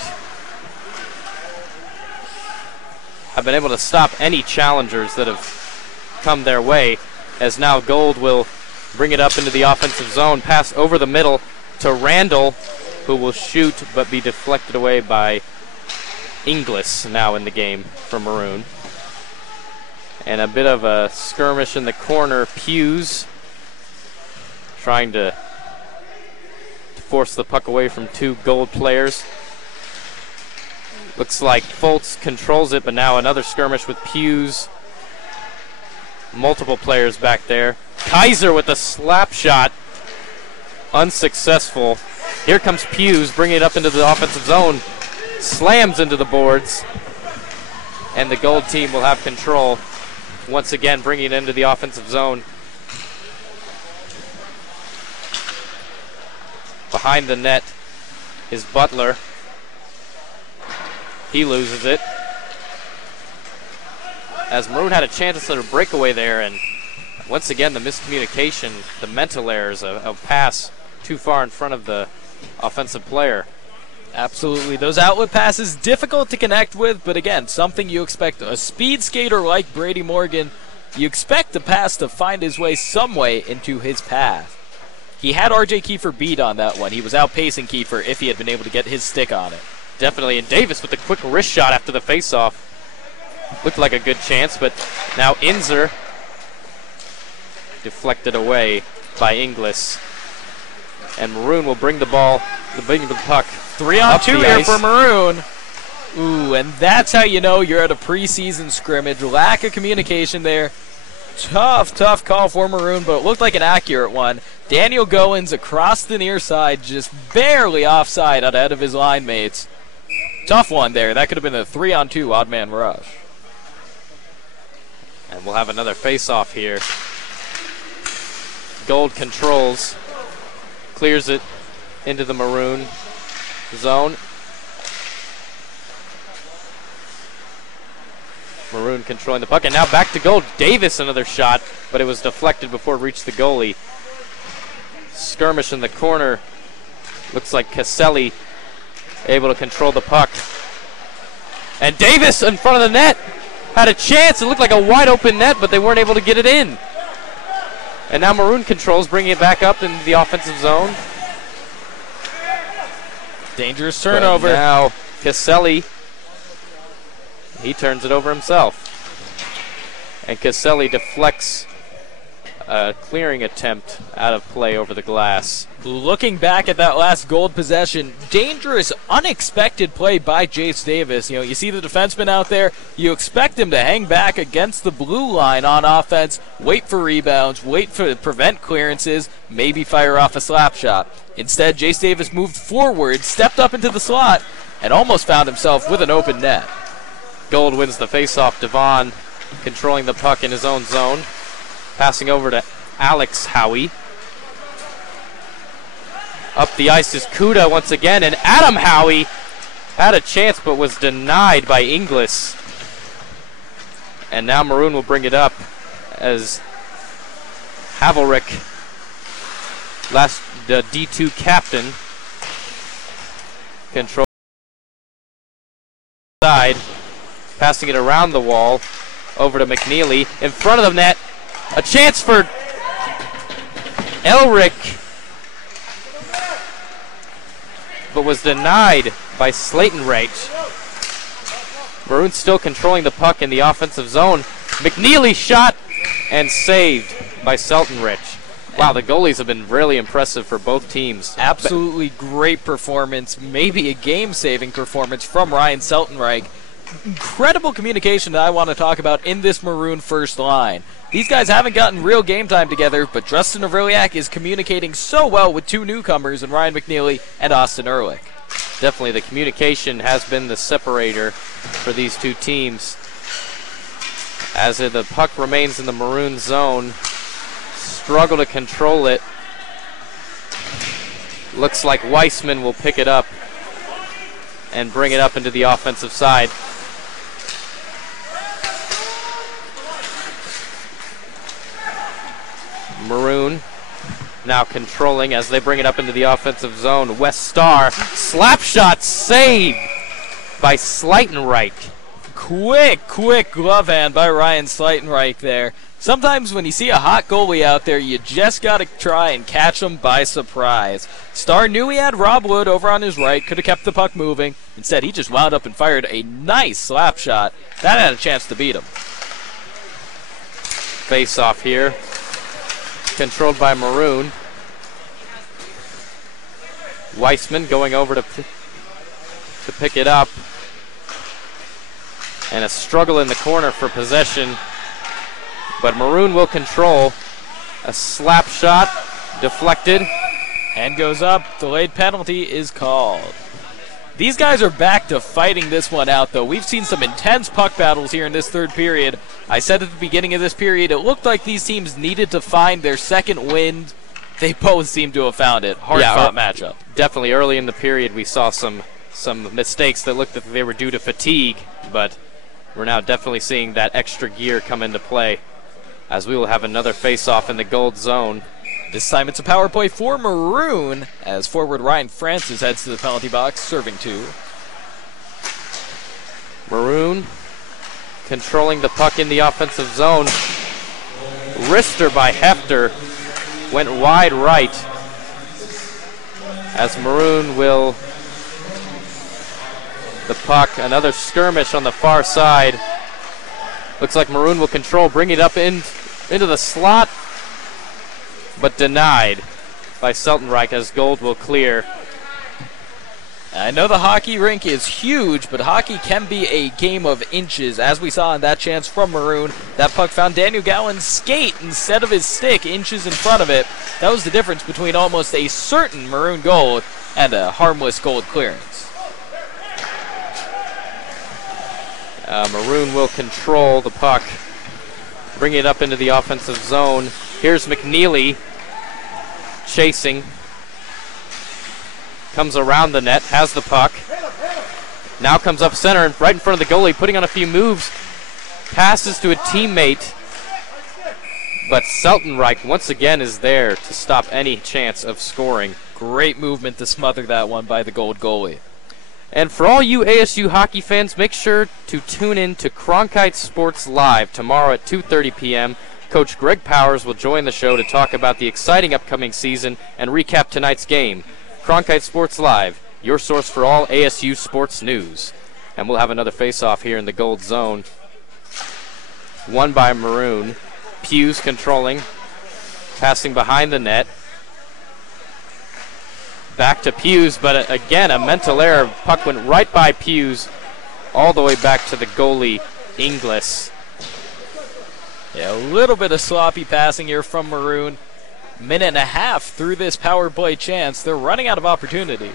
have been able to stop any challengers that have come their way, as now Gold will bring it up into the offensive zone, pass over the middle to Randall, who will shoot but be deflected away by Inglis now in the game for Maroon. And a bit of a skirmish in the corner. Hughes trying to force the puck away from two Gold players. Looks like Foltz controls it, but now another skirmish with Hughes. Multiple players back there. Kaiser with a slap shot. Unsuccessful. Here comes Hughes, bringing it up into the offensive zone. Slams into the boards. And the Gold team will have control. Once again, bringing it into the offensive zone. Behind the net is Butler. He loses it. As Maroon had a chance to sort of breakaway there, and once again the miscommunication, the mental errors, a pass too far in front of the offensive player. Absolutely. Those outlet passes, difficult to connect with, but again, something you expect. A speed skater like Brady Morgan, you expect the pass to find his way some way into his path. He had R.J. Kiefer beat on that one. He was outpacing Kiefer if he had been able to get his stick on it. Definitely, and Davis with a quick wrist shot after the faceoff. Looked like a good chance, but now Inzer deflected away by Inglis. And Maroon will bring the ball, the puck 3-on-2 here for Maroon. Ooh, and that's how you know you're at a preseason scrimmage. Lack of communication there. Tough call for Maroon, but it looked like an accurate one. Daniel Goins across the near side, just barely offside ahead of his line mates. Tough one there. That could have been a 3-on-2 odd man rush. And we'll have another face-off here. Gold controls, clears it into the maroon zone. Maroon controlling the puck, and now back to gold. Davis another shot, but it was deflected before it reached the goalie. Skirmish in the corner. Looks like Caselli able to control the puck. And Davis in front of the net had a chance. It looked like a wide open net, but they weren't able to get it in. And now Maroon controls, bringing it back up into the offensive zone. Dangerous turnover. But now Caselli, he turns it over himself. And Caselli deflects a clearing attempt out of play over the glass. Looking back at that last gold possession, dangerous, unexpected play by Jace Davis. You know, you see the defenseman out there, you expect him to hang back against the blue line on offense, wait for rebounds, wait for prevent clearances, maybe fire off a slap shot. Instead, Jace Davis moved forward, stepped up into the slot, and almost found himself with an open net. Gold wins the faceoff. Devon controlling the puck in his own zone. Passing over to Alex Howie. Up the ice is Kuda once again, and Adam Howie had a chance but was denied by Inglis. And now Maroon will bring it up as Haverick, the D2 captain, control side, passing it around the wall over to McNeely in front of the net. A chance for Elric, but was denied by Slayton Reich. Maroon still controlling the puck in the offensive zone. McNeely shot and saved by Seltenrich. Wow, the goalies have been really impressive for both teams. Absolutely great performance, maybe a game-saving performance from Ryan Seltenreich. Incredible communication that I want to talk about in this Maroon first line. These guys haven't gotten real game time together, but Justin Avriliak is communicating so well with two newcomers in Ryan McNeely and Austin Ehrlich. Definitely the communication has been the separator for these two teams. As the puck remains in the Maroon zone, struggle to control it. Looks like Weissman will pick it up and bring it up into the offensive side. Maroon now controlling as they bring it up into the offensive zone. West Star, slap shot saved by Sleitenreich. Quick glove hand by Ryan Sleitenreich there. Sometimes when you see a hot goalie out there, you just got to try and catch him by surprise. Star knew he had Rob Wood over on his right, could have kept the puck moving. Instead, he just wound up and fired a nice slap shot. That had a chance to beat him. Face off here. Controlled by Maroon. Weissman going over to pick it up. And a struggle in the corner for possession. But Maroon will control. A slap shot, deflected. And goes up. Delayed penalty is called. These guys are back to fighting this one out, though. We've seen some intense puck battles here in this third period. I said at the beginning of this period, it looked like these teams needed to find their second wind. They both seem to have found it. Hard-fought matchup. Definitely early in the period we saw some mistakes that looked like they were due to fatigue, but we're now definitely seeing that extra gear come into play as we will have another face-off in the gold zone. This time it's a power play for Maroon as forward Ryan Francis heads to the penalty box, serving two. Maroon controlling the puck in the offensive zone. Wrister by Hefter went wide right as Maroon will the puck. Another skirmish on the far side. Looks like Maroon will control, bring it up into the slot, but denied by Seltenreich as Gold will clear. I know the hockey rink is huge, but hockey can be a game of inches. As we saw in that chance from Maroon, that puck found Daniel Gowan's skate instead of his stick, inches in front of it. That was the difference between almost a certain Maroon goal and a harmless Gold clearance. Maroon will control the puck bringing it up into the offensive zone. Here's McNeely chasing. Comes around the net, has the puck. Now comes up center and right in front of the goalie, putting on a few moves. Passes to a teammate. But Seltenreich once again is there to stop any chance of scoring. Great movement to smother that one by the Gold goalie. And for all you ASU hockey fans, make sure to tune in to Cronkite Sports Live tomorrow at 2:30 p.m. Coach Greg Powers will join the show to talk about the exciting upcoming season and recap tonight's game. Cronkite Sports Live, your source for all ASU sports news. And we'll have another face-off here in the gold zone. Won by Maroon. Hughes controlling, passing behind the net. Back to Hughes, but again, a mental error. Puck went right by Hughes, all the way back to the goalie, Inglis. Yeah, a little bit of sloppy passing here from Maroon. Minute and a half through this power play chance. They're running out of opportunities.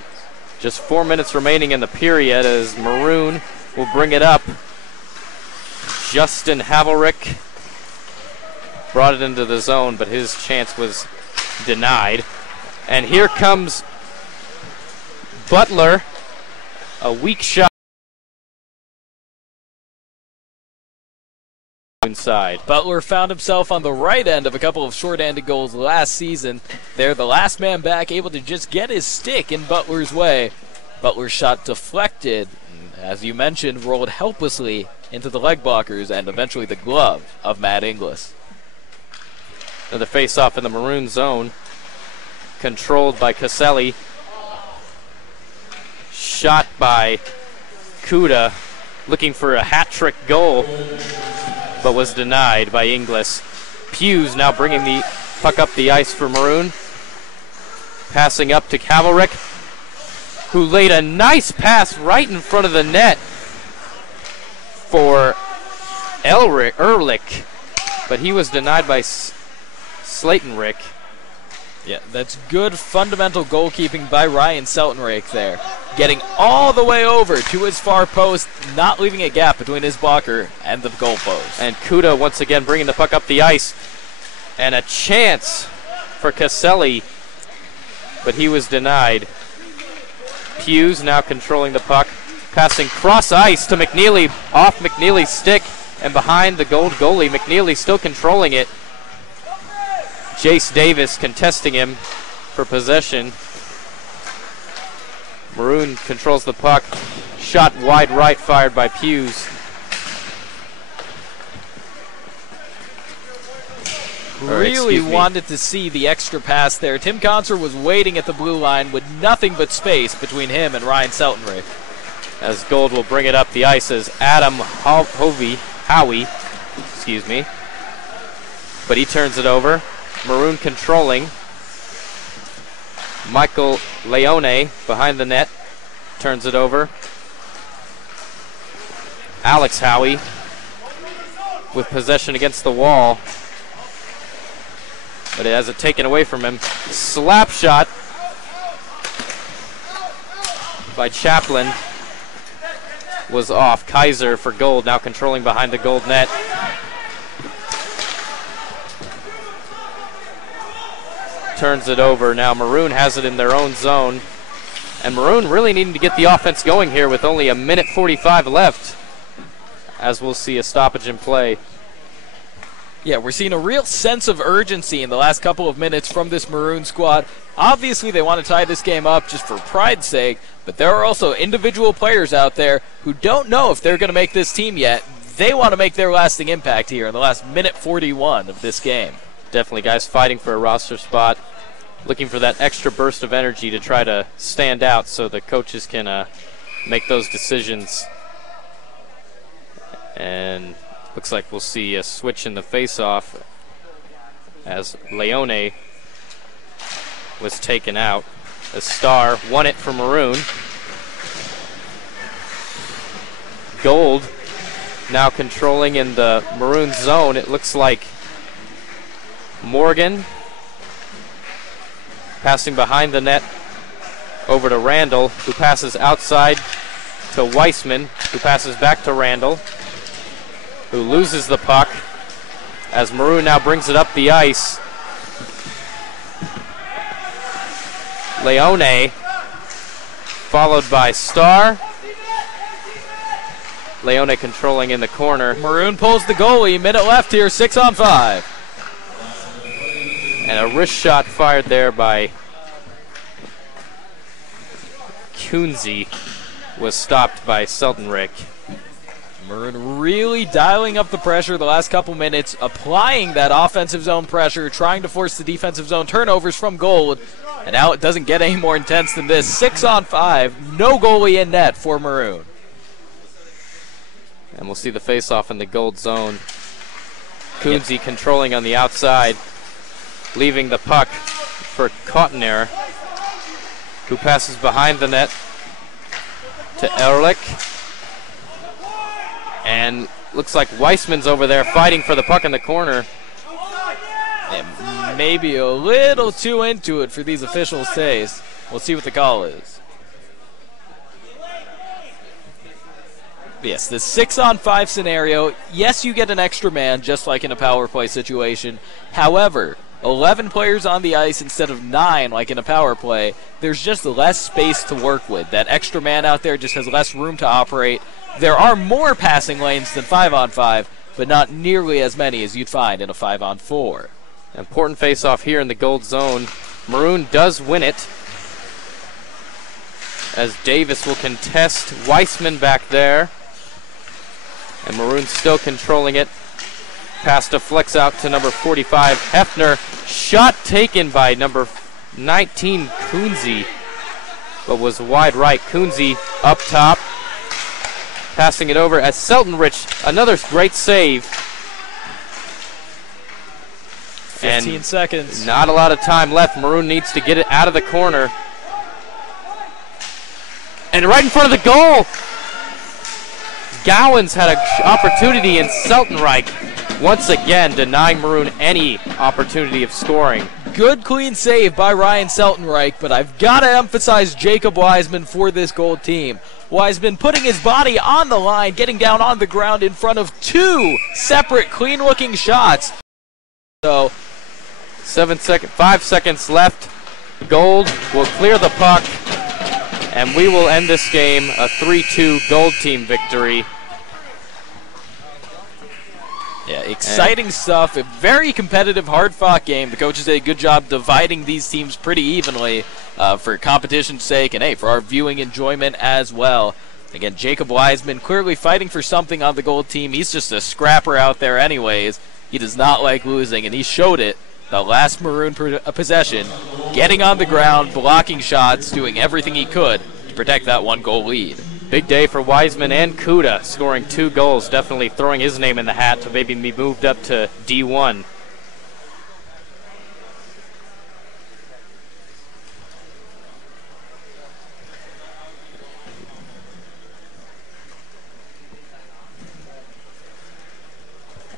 Just 4 minutes remaining in the period as Maroon will bring it up. Justin Haverick brought it into the zone, but his chance was denied. And here comes Butler, a weak shot inside. Butler found himself on the right end of a couple of short-handed goals last season. They're the last man back, able to just get his stick in Butler's way. Butler's shot deflected, as you mentioned, rolled helplessly into the leg blockers and eventually the glove of Matt Inglis. Another face-off in the Maroon zone, controlled by Caselli. Shot by Kuda, looking for a hat-trick goal, but was denied by Inglis. Hughes now bringing the puck up the ice for Maroon. Passing up to Haverick, who laid a nice pass right in front of the net for Ehrlich, but he was denied by Slatenrick. Yeah, that's good fundamental goalkeeping by Ryan Seltenreich there. Getting all the way over to his far post, not leaving a gap between his blocker and the goal post. And Kuda once again bringing the puck up the ice. And a chance for Caselli, but he was denied. Hughes now controlling the puck, passing cross ice to McNeely, off McNeely's stick and behind the Gold goalie. McNeely still controlling it. Jace Davis contesting him for possession. Maroon controls the puck. Shot wide right, fired by Hughes. Really wanted to see the extra pass there. Tim Conser was waiting at the blue line with nothing but space between him and Ryan Seltenreich. As Gold will bring it up the ice as Adam Howie, but he turns it over. Maroon controlling. Michael Leone behind the net, turns it over. Alex Howie with possession against the wall, but it has it taken away from him. Slap shot by Chaplin was off. Kaiser for Gold, now controlling behind the Gold net. Turns it over. Now Maroon has it in their own zone. And Maroon really needing to get the offense going here with only a minute 45 left, as we'll see a stoppage in play. Yeah, we're seeing a real sense of urgency in the last couple of minutes from this Maroon squad. Obviously, they want to tie this game up just for pride's sake, but there are also individual players out there who don't know if they're going to make this team yet. They want to make their lasting impact here in the last minute 41 of this game. Definitely guys fighting for a roster spot, looking for that extra burst of energy to try to stand out so the coaches can make those decisions. And looks like we'll see a switch in the face-off as Leone was taken out. A Star won it for Maroon. Gold now controlling in the Maroon zone. It looks like Morgan passing behind the net over to Randall, who passes outside to Weissman, who passes back to Randall, who loses the puck. as Maroon now brings it up the ice. Leone, followed by Starr. Leone controlling in the corner. Maroon pulls the goalie, minute left here, 6-on-5. And a wrist shot fired there by Kunze was stopped by Seltenrich. Maroon really dialing up the pressure the last couple minutes, applying that offensive zone pressure, trying to force the defensive zone turnovers from Gold. And now it doesn't get any more intense than this. 6-on-5, no goalie in net for Maroon. And we'll see the face-off in the Gold zone. Kunze controlling on the outside, leaving the puck for Cottoner, who passes behind the net to Ehrlich. And looks like Weissman's over there fighting for the puck in the corner. And maybe a little too into it for these officials' taste. We'll see what the call is. Yes, the 6-on-5 scenario, yes, you get an extra man just like in a power play situation. However, 11 players on the ice instead of 9 like in a power play, there's just less space to work with. That extra man out there just has less room to operate. There are more passing lanes than 5-on-5, but not nearly as many as you'd find in a 5-on-4. Important face-off here in the Gold zone. Maroon does win it, as Davis will contest Weissman back there. And Maroon still controlling it. Pass deflects out to number 45, Hefner. Shot taken by number 19, Kunze, but was wide right. Kunze up top, passing it over as Seltenrich, another great save. 15 seconds. Not a lot of time left. Maroon needs to get it out of the corner. And right in front of the goal, Gowans had an opportunity, and Seltenreich once again denying Maroon any opportunity of scoring. Good clean save by Ryan Seltenreich, but I've got to emphasize Jacob Wiseman for this Gold team. Wiseman putting his body on the line, getting down on the ground in front of 2 separate clean-looking shots. So, 5 seconds left. Gold will clear the puck, and we will end this game a 3-2 Gold team victory. Yeah, exciting stuff. A very competitive, hard-fought game. The coaches did a good job dividing these teams pretty evenly for competition's sake and, hey, for our viewing enjoyment as well. Again, Jacob Wiseman clearly fighting for something on the Gold team. He's just a scrapper out there anyways. He does not like losing, and he showed it the last Maroon possession, getting on the ground, blocking shots, doing everything he could to protect that 1-goal lead. Big day for Wiseman and Kuda, scoring 2 goals, definitely throwing his name in the hat to maybe be moved up to D1.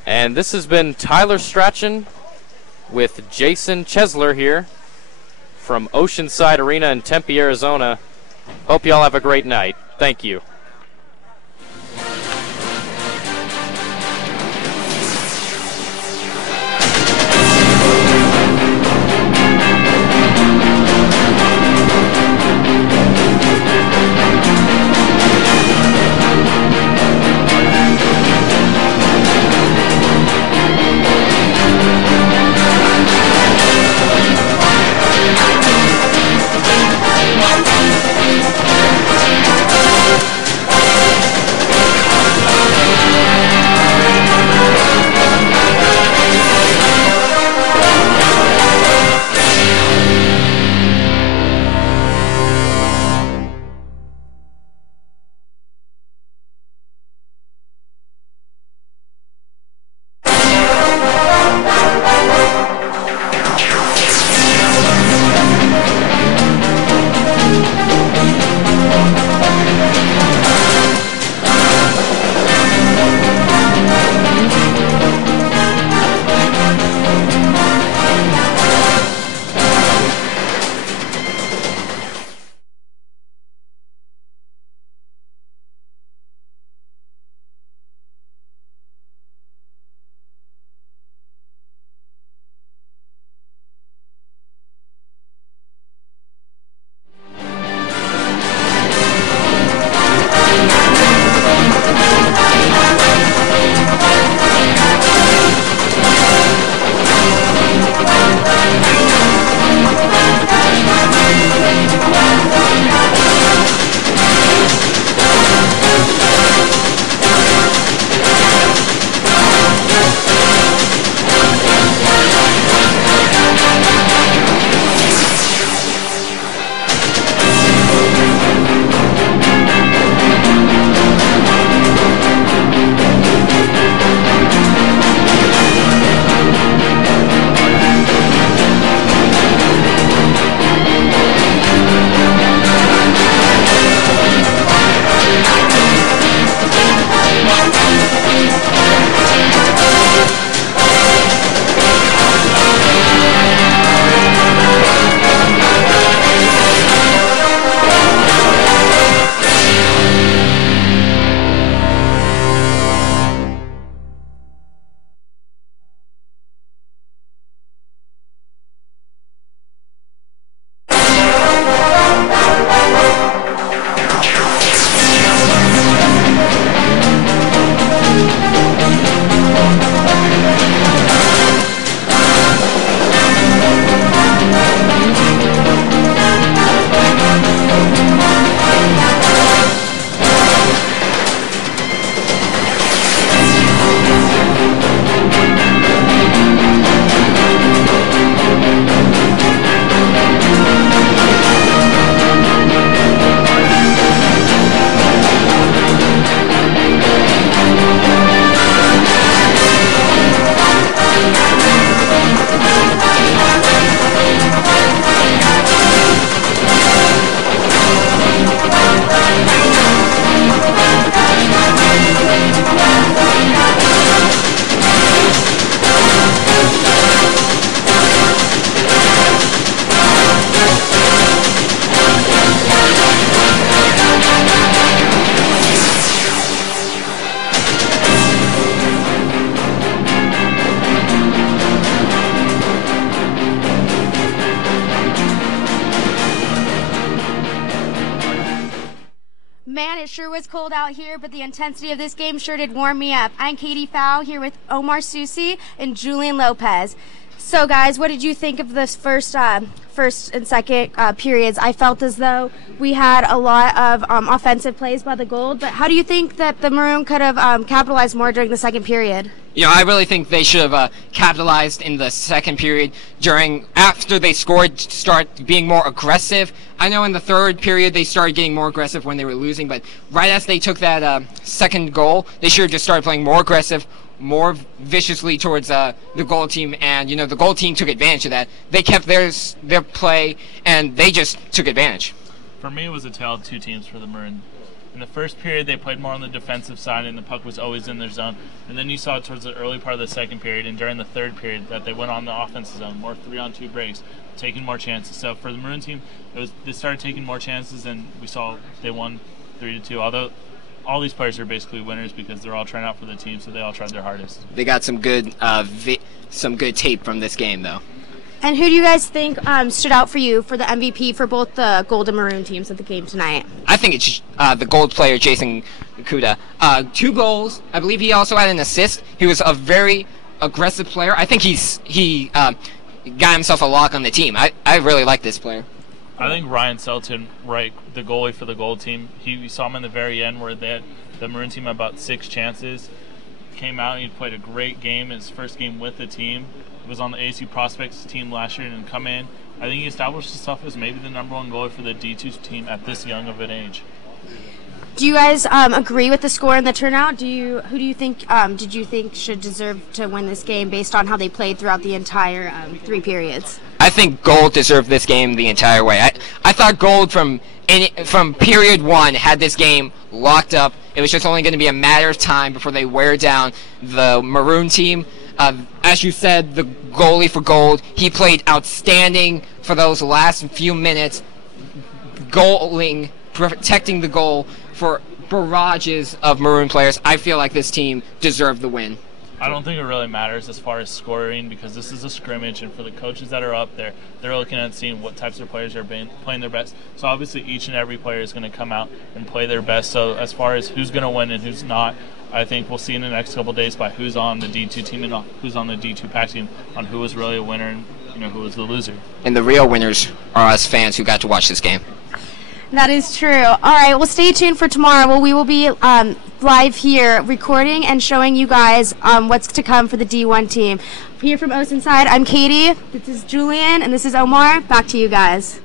And this has been Tyler Strachan with Jason Chesler here from Oceanside Arena in Tempe, Arizona. Hope y'all have a great night. Thank you. sure was cold out here, but the intensity of this game sure did warm me up. I'm Katie Fow here with Omar Susi and Julian Lopez. So, guys, what did you think of this first and second periods? I felt as though we had a lot of offensive plays by the Gold, but how do you think that the Maroon could have capitalized more during the second period? You know, I really think they should have capitalized in the second period after they scored, start being more aggressive. I know in the third period they started getting more aggressive when they were losing, but right as they took that second goal, they should have just started playing more aggressive, more viciously towards the Gold team, and you know the Gold team took advantage of that. They kept their play, and they just took advantage. For me, it was a tale of two teams for the Maroon. In the first period, they played more on the defensive side, and the puck was always in their zone. And then you saw towards the early part of the second period, and during the third period, that they went on the offensive zone, more 3-on-2 breaks, taking more chances. So for the Maroon team, they started taking more chances, and we saw they won 3-2. Although all these players are basically winners because they're all trying out for the team, so they all tried their hardest. They got some good tape from this game, though. And who do you guys think stood out for you for the MVP for both the Gold and Maroon teams at the game tonight? I think it's the Gold player, Jason Kuda. 2 goals. I believe he also had an assist. He was a very aggressive player. I think he got himself a lock on the team. I really like this player. I think Ryan Selton, the goalie for the Gold team, we saw him in the very end where the Maroon team had about 6 chances. Came out and he played a great game, his first game with the team. He was on the ASU Prospects team last year and come in. I think he established himself as maybe the #1 goalie for the D2 team at this young of an age. Do you guys agree with the score and the turnout? Who do you think did you think should deserve to win this game based on how they played throughout the entire 3 periods? I think Gold deserved this game the entire way. I thought Gold from period 1 had this game locked up. It was just only going to be a matter of time before they wear down the Maroon team. As you said, the goalie for Gold, he played outstanding for those last few minutes, goaling, protecting the goal for barrages of Maroon players. I feel like this team deserved the win. I don't think it really matters as far as scoring because this is a scrimmage, and for the coaches that are up there, they're looking at seeing what types of players are playing their best. So obviously each and every player is going to come out and play their best. So as far as who's going to win and who's not, I think we'll see in the next couple of days by who's on the D2 team and who's on the D2 Pack team on who was really a winner and who was the loser. And the real winners are us fans who got to watch this game. That is true. All right, well, stay tuned for tomorrow. Well, we will be live here recording and showing you guys what's to come for the D1 team. Here from Oceanside, I'm Katie, this is Julian, and this is Omar. Back to you guys.